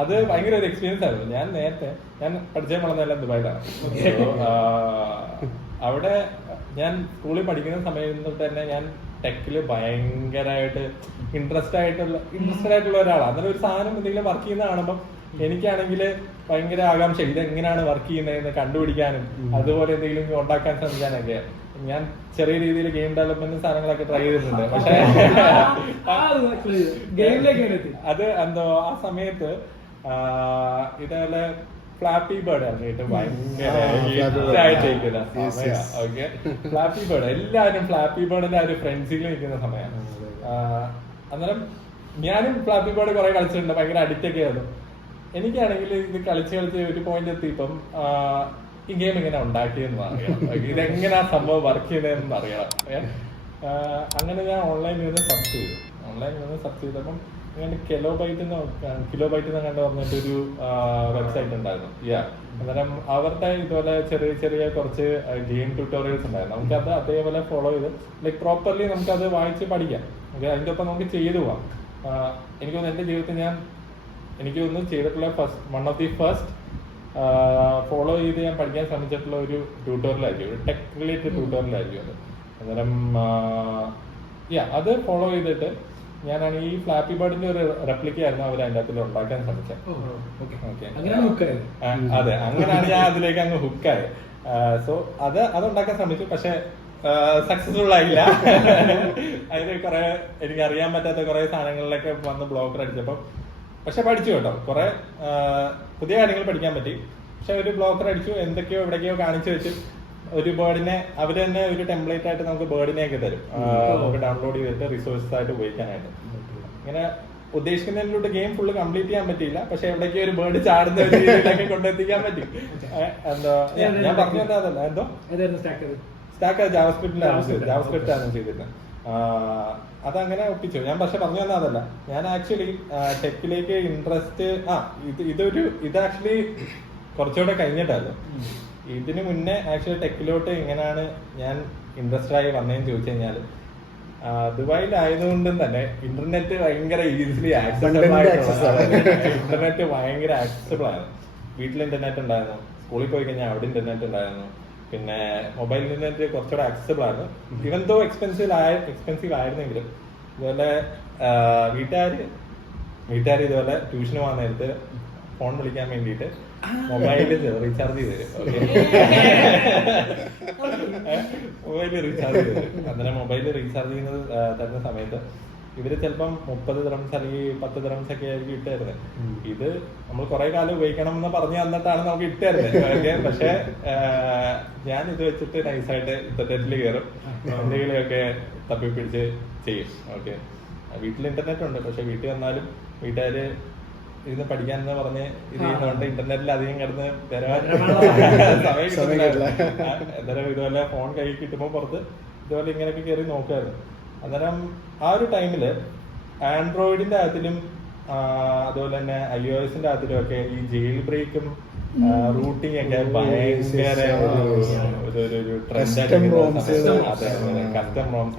അത് ഭയങ്കര ഒരു എക്സ്പീരിയൻസ് ആയിരുന്നു. ഞാൻ പഠിച്ച വളർന്നതെല്ലാം ദുബായിലാണ്. അവിടെ ഞാൻ സ്കൂളിൽ പഠിക്കുന്ന സമയത്ത് തൊട്ട് തന്നെ ഞാൻ ടെക്കില് ഭയങ്കരമായിട്ട് ഇൻട്രസ്റ്റഡ് ആയിട്ടുള്ള ഒരാളാണ്. അന്നേരം ഒരു സാധനം എന്തെങ്കിലും വർക്ക് ചെയ്യുന്ന കാണുമ്പോൾ എനിക്കാണെങ്കിൽ ഭയങ്കര ആകാംക്ഷ, ഇതെങ്ങനെയാണ് വർക്ക് ചെയ്യുന്നതെന്ന് കണ്ടുപിടിക്കാനും അതുപോലെ എന്തെങ്കിലും ഉണ്ടാക്കാൻ ശ്രമിക്കാനൊക്കെ. ഞാൻ ചെറിയ രീതിയിൽ ഗെയിം ഡെവലപ്മെന്റ് സാധനങ്ങളൊക്കെ ട്രൈ ചെയ്തിട്ടുണ്ട്. പക്ഷേ അത് എന്തോ ആ സമയത്ത് ഇതേപോലെ ഫ്ലാപ്പി ബേർഡ് ഇറങ്ങിയിട്ട് ഭയങ്കര ഹിറ്റായിട്ടിരിക്കുന്ന സമയം. ഓക്കെ, ഫ്ലാപ്പി ബേർഡ് എല്ലാവരും ഫ്ലാപ്പി ബേർഡിന്റെ ഒരു ഫ്രണ്ട്സിൽ നിൽക്കുന്ന സമയമാണ്. അന്നേരം ഞാനും ഫ്ലാപ്പി ബേർഡ് കുറെ കളിച്ചിട്ടുണ്ട്, ഭയങ്കര അഡിക്റ്റ് ഒക്കെ ആയിരുന്നു. എനിക്കാണെങ്കിൽ ഇത് കളിച്ച് ഒരു പോയിന്റ് എത്തിയപ്പം ഈ ഗെയിം എങ്ങനെ ഉണ്ടാക്കിയെന്ന് അറിയണം, ഇതെങ്ങനെയാ സംഭവം വർക്ക് ചെയ്യുന്നതെന്ന് അറിയണം. അങ്ങനെ ഞാൻ ഓൺലൈനിൽ നിന്ന് സെർച്ച് ചെയ്തപ്പം അങ്ങനെ കിലോബൈറ്റ് എന്ന് കണ്ടു പറഞ്ഞിട്ടൊരു വെബ്സൈറ്റ് ഉണ്ടായിരുന്നു. അന്നേരം അവരുടെ ഇതുപോലെ ചെറിയ കുറച്ച് ഗെയിം ട്യൂട്ടോറിയൽസ് ഉണ്ടായിരുന്നു. നമുക്കത് അതേപോലെ ഫോളോ ചെയ്ത് ലൈക്ക് പ്രോപ്പർലി നമുക്കത് വായിച്ച് പഠിക്കാം. അതിൻ്റെ ഒപ്പം നമുക്ക് ചെയ്തു പോവാം. എനിക്ക് തോന്നുന്നു എൻ്റെ ജീവിതത്തിൽ എനിക്ക് തോന്നുന്നു ചെയ്തിട്ടുള്ള one of the first follow ചെയ്ത് ഞാൻ പഠിക്കാൻ ശ്രമിച്ചിട്ടുള്ള ഒരു ട്യൂട്ടോറിയലായിരിക്കും, ഒരു ടെക് റിലേറ്റഡ് ട്യൂട്ടോറിയലായിരിക്കും അത്. അന്നേരം അത് ഫോളോ ചെയ്തിട്ട് ഞാനാണ് ഈ ഫ്ലാപ്പി ബേർഡിന്റെ ഒരു റെപ്ലിക്ക ആയിരുന്നു അവർ അതിന്റെ അകത്തിൽ ഉണ്ടാക്കാൻ ശ്രമിച്ചത്. അതെ, അങ്ങനെയാണ് ഞാൻ അതിലേക്ക് അങ്ങ് ഹുക്കായത്. സോ അത് ഉണ്ടാക്കാൻ ശ്രമിച്ചു, പക്ഷെ സക്സസ്ഫുൾ ആയില്ല. അതിന് കുറെ എനിക്ക് അറിയാൻ പറ്റാത്ത കുറെ സാധനങ്ങളിലൊക്കെ വന്ന് ബ്ലോക്കർ അടിച്ചപ്പം, പക്ഷെ പഠിച്ചു കേട്ടോ. കുറെ പുതിയ കാര്യങ്ങൾ പഠിക്കാൻ പറ്റി. പക്ഷെ ഒരു ബ്ലോക്കർ അടിച്ചു, എന്തൊക്കെയോ എവിടേക്കോ കാണിച്ചു വെച്ച് ഒരു ബേർഡിനെ അവര് തന്നെ ഒരു ടെംപ്ലേറ്റ് ആയിട്ട് നമുക്ക് ബേർഡിനെയൊക്കെ തരും, നമുക്ക് ഡൗൺലോഡ് ചെയ്തിട്ട് റിസോഴ്സസ് ആയിട്ട് ഉപയോഗിക്കാനായിട്ട്. ഇങ്ങനെ ഉദ്ദേശിക്കുന്നതിലൂടെ ഗെയിം ഫുള്ള് കംപ്ലീറ്റ് ചെയ്യാൻ പറ്റിയില്ല, പക്ഷെ എവിടേക്കോ ഒരു ബേർഡ് ചാടുന്ന ഒരു രീതിയിലൊക്കെ കൊണ്ടെത്തിക്കാൻ പറ്റി. എന്തോ ഞാൻ പറഞ്ഞു അതല്ല, എന്തോ സ്റ്റാക്ക് ജാവാസ്ക്രിപ്റ്റാണ് ചെയ്തിരുന്നത്. അതങ്ങനെ ഒപ്പിച്ചു ഞാൻ. പക്ഷെ പറഞ്ഞു തന്ന അതല്ല, ഞാൻ ആക്ച്വലി ടെക്കിലേക്ക് ഇൻട്രസ്റ്റ് ഇത് ആക്ച്വലി കുറച്ചുകൂടെ കഴിഞ്ഞിട്ടായിരുന്നു. ഇതിനു മുന്നേ ആക്ച്വലി ടെക്കിലോട്ട് എങ്ങനെയാണ് ഞാൻ ഇൻട്രസ്റ്റഡ് ആയി വന്നതെന്ന് ചോദിച്ചു കഴിഞ്ഞാൽ, ദുബായിലായതുകൊണ്ടും തന്നെ ഇന്റർനെറ്റ് ഭയങ്കര ഈസിലി ആക്സസബിൾ ആയിട്ടുള്ള, ഇന്റർനെറ്റ് ഭയങ്കര ആക്സസബിൾ ആയിരുന്നു. വീട്ടിൽ ഇന്റർനെറ്റ് ഉണ്ടായിരുന്നു, സ്കൂളിൽ പോയി കഴിഞ്ഞാൽ അവിടെ ഇന്റർനെറ്റ് ഉണ്ടായിരുന്നു, പിന്നെ മൊബൈൽ ഇന്റർനെറ്റ് കുറച്ചുകൂടെ ആക്സസബിൾ ആയിരുന്നു. ഇവൻ ദോ എക്സ്പെൻസീവ് ആയിരുന്നെങ്കിലും ഇതുപോലെ വീട്ടുകാർ ഇതുപോലെ ട്യൂഷന് പോകാൻ നേരത്ത് ഫോൺ വിളിക്കാൻ വേണ്ടിയിട്ട് മൊബൈലിൽ റീചാർജ് ചെയ്ത് തരും. മൊബൈലിൽ റീചാർജ് ചെയ്ത് തരും. അങ്ങനെ മൊബൈലിൽ റീചാർജ് ചെയ്യുന്നത് തരുന്ന സമയത്ത് ഇവര് ചിലപ്പം 30 ദിർഹംസ് അല്ലെങ്കിൽ 10 ദിർഹംസ് ഒക്കെ ആയിരിക്കും ഇട്ടുതരുന്നത്. ഇത് നമ്മൾ കുറെ കാലം ഉപയോഗിക്കണം എന്ന് പറഞ്ഞു തന്നിട്ടാണ് നമുക്ക് ഇട്ടുതരുന്നത്. പക്ഷെ ഞാൻ ഇത് വെച്ചിട്ട് നൈസായിട്ട് ഇന്റർനെറ്റിൽ കയറും, എന്തെങ്കിലുമൊക്കെ തപ്പിപ്പിടിച്ച് ചെയ്യും. ഓക്കെ, വീട്ടിൽ ഇന്റർനെറ്റ് ഉണ്ട്, പക്ഷെ വീട്ടിൽ വന്നാലും വീട്ടുകാര് ഇരുന്ന് പഠിക്കാൻ എന്ന് പറഞ്ഞ് ഇത് ചെയ്യുന്നതുകൊണ്ട് ഇന്റർനെറ്റിൽ അധികം കിടന്ന് വരാൻ സമയം കിട്ടില്ല. അന്നേരം ഇതുപോലെ ഫോൺ കൈ കിട്ടുമ്പോൾ പുറത്ത് ഇതുപോലെ ഇങ്ങനെയൊക്കെ കയറി നോക്കുമായിരുന്നു. അന്നേരം ആ ഒരു ടൈമില് ആൻഡ്രോയിഡിന്റെ അകത്തിലും അതുപോലെ തന്നെ iOS-ന്റെ അകത്തിലും ഒക്കെ ഈ ജെയിൽ ബ്രേക്കും റൂട്ടിംഗ് ഒക്കെ ഭയങ്കര ഒരു കസ്റ്റം റോംസ്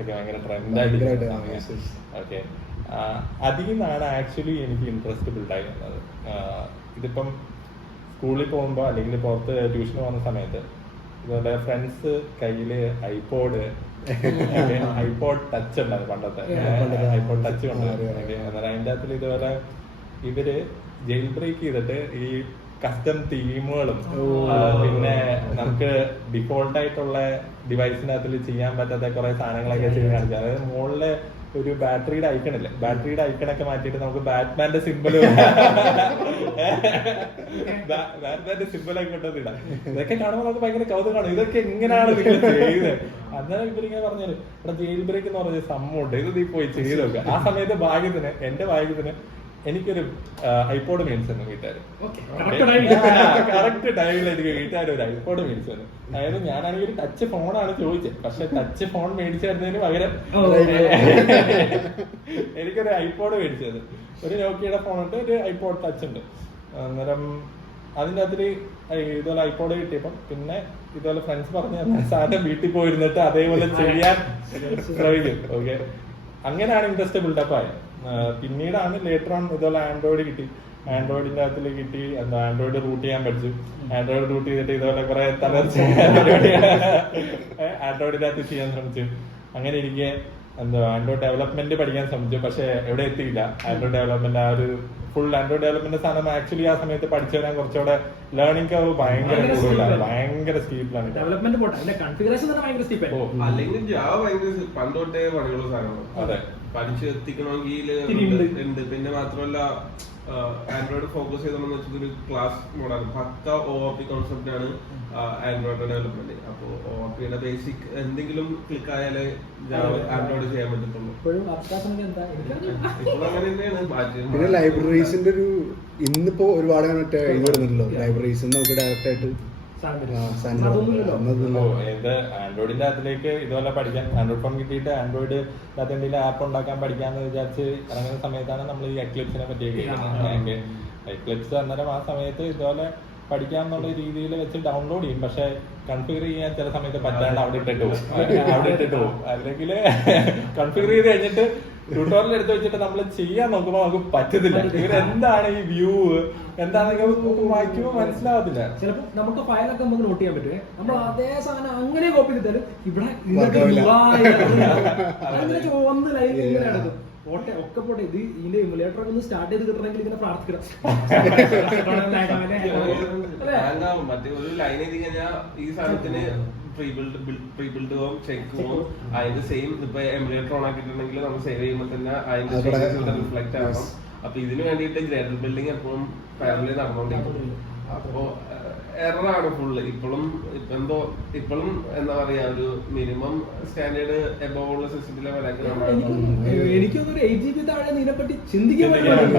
ഒക്കെ ഭയങ്കര ട്രെൻഡായിട്ട്. ഓക്കെ, അതിൽ നിന്നാണ് ആക്ച്വലി എനിക്ക് ഇൻട്രസ്റ്റ് ബിൽഡായി വന്നത്. ഇതിപ്പം സ്കൂളിൽ പോകുമ്പോൾ അല്ലെങ്കിൽ പുറത്ത് ട്യൂഷന് പോകുന്ന സമയത്ത് ഇതുപോലെ ഫ്രണ്ട്സ് കയ്യില് ഐപോഡ് ടച്ച് ഉണ്ടായിരുന്നു പണ്ടത്തെ. ഐപോഡ് ടച്ച് കൊണ്ടുവരും. അന്നേരം അതിൻ്റെ അകത്തിൽ ഇതുപോലെ ഇവര് ജെയിൽ ബ്രേക്ക് ചെയ്തിട്ട് ഈ കസ്റ്റം തീമുകളും പിന്നെ നമുക്ക് ഡിഫോൾട്ട് ആയിട്ടുള്ള ഡിവൈസിന്റെ അകത്തിൽ ചെയ്യാൻ പറ്റാത്ത കുറെ സാധനങ്ങളൊക്കെ ചെയ്ത് കാണിക്കാം. അതായത് മുകളിലെ ഒരു ബാറ്ററിയുടെ ഐക്കണില്ലേ, ബാറ്ററിയുടെ ഐക്കണൊക്കെ മാറ്റിയിട്ട് നമുക്ക് ബാറ്റ്മാന്റെ സിമ്പിള് സിമ്പിളൊക്കെ കൊണ്ടുവന്നിടാം. ഇതൊക്കെ കാണുമ്പോൾ നമുക്ക് ഭയങ്കര കൗതുകമാണ്. ഇതൊക്കെ എങ്ങനെയാണ് നിങ്ങൾ ചെയ്തത്? അന്നേരം ഇവരിങ്ങനെ പറഞ്ഞത് ഇവിടെ ജയിൽ ബ്രേക്ക് എന്ന് പറഞ്ഞ സംഭവമുണ്ട്, ഇത് നീ പോയി ചെയ്ത് നോക്കുക. ആ സമയത്ത് ഭാഗ്യത്തിന് എന്റെ ഭാഗ്യത്തിന് എനിക്കൊരു ഐപോഡ് മേടിച്ചു തന്നു വീട്ടുകാര്. കറക്റ്റ് ടൈമിൽ എനിക്ക് വീട്ടുകാർ ഒരു ഐപോഡ് മേടിച്ചു തന്നു. അതായത് ഞാനാണെങ്കിൽ ഒരു ടച്ച് ഫോണാണ് ചോദിച്ചത്, പക്ഷെ ടച്ച് ഫോൺ മേടിച്ചു തരുന്നതിന് പകരം എനിക്കൊരു ഐപോഡ് മേടിച്ചു തന്നു. ഒരു നോക്കിയുടെ ഫോണുണ്ട്, ഒരു ഐപോഡ് ടച്ച് ഉണ്ട്. അന്നേരം അതിൻ്റെ അകത്ത് ഇതുപോലെ ഐപോഡ് കിട്ടിയപ്പം പിന്നെ ഇതുപോലെ ഫ്രണ്ട്സ് പറഞ്ഞ സാധനം വീട്ടിൽ പോയിരുന്നിട്ട് അതേപോലെ ചെയ്യാൻ ശ്രമിക്കും. ഓക്കെ, അങ്ങനെയാണ് ഇൻട്രസ്റ്റ് ബിൽഡപ്പ് ആയത്. പിന്നീടാണ് ലേറ്റർ ഓൺ ഇതുപോലെ ആൻഡ്രോയിഡ് കിട്ടി. ആൻഡ്രോയിഡിന്റെ അകത്തിൽ കിട്ടി, എന്താ ആൻഡ്രോയിഡ് റൂട്ട് ചെയ്യാൻ പഠിച്ചു. ആൻഡ്രോയിഡ് റൂട്ട് ചെയ്തിട്ട് ഇതുപോലെ കുറെ തലർച്ച ആൻഡ്രോയിഡിന്റെ അകത്ത് ചെയ്യാൻ ശ്രമിച്ചു. അങ്ങനെ എനിക്ക് എന്താ ആൻഡ്രോയിഡ് ഡെവലപ്മെന്റ് പഠിക്കാൻ ശ്രമിച്ചു. പക്ഷെ എവിടെ എത്തിയില്ല. ആൻഡ്രോയിഡ് ഡെവലപ്മെന്റ് ആ ഒരു ഫുൾ ആൻഡ്രോയിഡ് ഡെവലപ്മെന്റ് സാധനം ആക്ച്വലി ആ സമയത്ത് പഠിച്ചു വരാൻ കുറച്ചുകൂടെ ലേണിംഗ് കർവ് ഭയങ്കര കൂടുതലാണ്, ഭയങ്കര സ്റ്റീപ്പിലാണ്. ഡെവലപ്മെന്റ് പോട്ടെ, ഭയങ്കര സ്റ്റീപ്പ്. അല്ലെങ്കിൽ ജാവ ഭയങ്കര പണ്ടോട്ടേ പണിയുള്ള സാധനമാണ്. അതെ, പഠിച്ചു എത്തിക്കണമെങ്കിൽ ഉണ്ട്. പിന്നെ മാത്രമല്ല ആൻഡ്രോയിഡ് ഫോക്കസ് ചെയ്തോന്ന് വെച്ചാൽ ഒരു ക്ലാസ് മോഡാണ്. പക്ക OOP കോൺസെപ്റ്റ് ആണ് ആൻഡ്രോയിഡ് ഡെവലപ്മെന്റ്. അപ്പൊ OOPയുടെ ബേസിക് എന്തെങ്കിലും ക്ലിക്ക് ആയാലേ ആൻഡ്രോയിഡ് ചെയ്യാൻ പറ്റത്തുള്ളൂ. ഇപ്പോൾ അങ്ങനെ തന്നെയാണ്. പിന്നെ ലൈബ്രറീസിന്റെ ഒരു ഇന്നിപ്പോ ഒരുപാട് മറ്റേ ഇത് വരുന്നുണ്ടല്ലോ, ലൈബ്രറീസ് നമുക്ക് ഡയറക്റ്റ് ആയിട്ട് എന്റെ ആൻഡ്രോയിഡിന്റെ അകത്തിലേക്ക് ഇതുപോലെ പഠിക്കാൻ ആൻഡ്രോയിഡ് ഫോൺ കിട്ടിയിട്ട് ആൻഡ്രോയിഡ് അകത്ത് എന്തെങ്കിലും ആപ്പ് ഉണ്ടാക്കാൻ പഠിക്കാന്ന് വിചാരിച്ച് ഇറങ്ങുന്ന സമയത്താണ് നമ്മൾ ഈ എക്ലിപ്സിനെ പറ്റിയൊക്കെ കേൾക്കുന്നത്. എക്ലിപ്സ് അന്നേരം ആ സമയത്ത് ഇതുപോലെ പഠിക്കാന്നുള്ള രീതിയിൽ വെച്ച് ഡൗൺലോഡ് ചെയ്യും. പക്ഷെ കൺഫിഗർ ചെയ്യാൻ ചില സമയത്ത് പറ്റാണ്ട് അവിടെ ഇട്ടിട്ട് പോകും. അല്ലെങ്കിൽ കൺഫിഗർ ചെയ്ത് കഴിഞ്ഞിട്ട് ട്യൂട്ടോറിയൽ എടുത്ത് വെച്ചിട്ട് നമ്മൾ ചെയ്യാൻ നോക്കുമ്പോൾ നമുക്ക് പറ്റത്തില്ല. ഇവരെന്താണ് ഈ വ്യൂ എന്താണെന്ന് വായിക്കുമ്പോൾ മനസ്സിലാവത്തില്ല. ചിലപ്പോൾ നമുക്ക് ഫയലൊക്കെ നമുക്ക് നോട്ട് ചെയ്യാൻ പറ്റുമേ, നമ്മൾ അതേ സാധനം അങ്ങനെ കോപ്പി ചെയ്താലും ഇവിടെ ചുവന്ന് ലൈൻ ഇങ്ങനെ നടക്കും. പോട്ടെ, ഒക്കെ പോട്ടെ. ഇത് ഇതിന്റെ ഇമുലേറ്റർ ഒന്ന് സ്റ്റാർട്ട് ചെയ്ത് കിട്ടണമെങ്കിൽ ഇങ്ങനെ പ്രാർത്ഥിക്കണം. മറ്റേ ഒരു ലൈൻ എഴുതി കഴിഞ്ഞാൽ ഈ സാധനത്തിന് പ്രീബിൽഡ് പോവും, ചെക്ക് പോവും. അതിന്റെ സെയിം ഇപ്പൊ എമുലേറ്റർ ഓൺ ആക്കിയിട്ടുണ്ടെങ്കിൽ നമ്മൾ സേവ് ചെയ്യുമ്പോൾ തന്നെ അതിന്റെ റിഫ്ലക്ട് ആവണം. അപ്പൊ ഇതിന് വേണ്ടിയിട്ട് ഗ്രേഡർ ബിൽഡിംഗ് എപ്പോഴും പാരലൽ നടന്നുകൊണ്ടിരിക്കും. അപ്പോ എററാണ് ഫുള്ള്. ഇപ്പോഴും എന്താ പറയാ ഒരു മിനിമം സ്റ്റാൻഡേർഡ് എബോവ് ഉള്ള സിസ്റ്റത്തിലെ എനിക്കൊന്നൊരു 8 GB താഴെ ഇതിനെപ്പറ്റി ചിന്തിക്കാൻ പറ്റില്ല.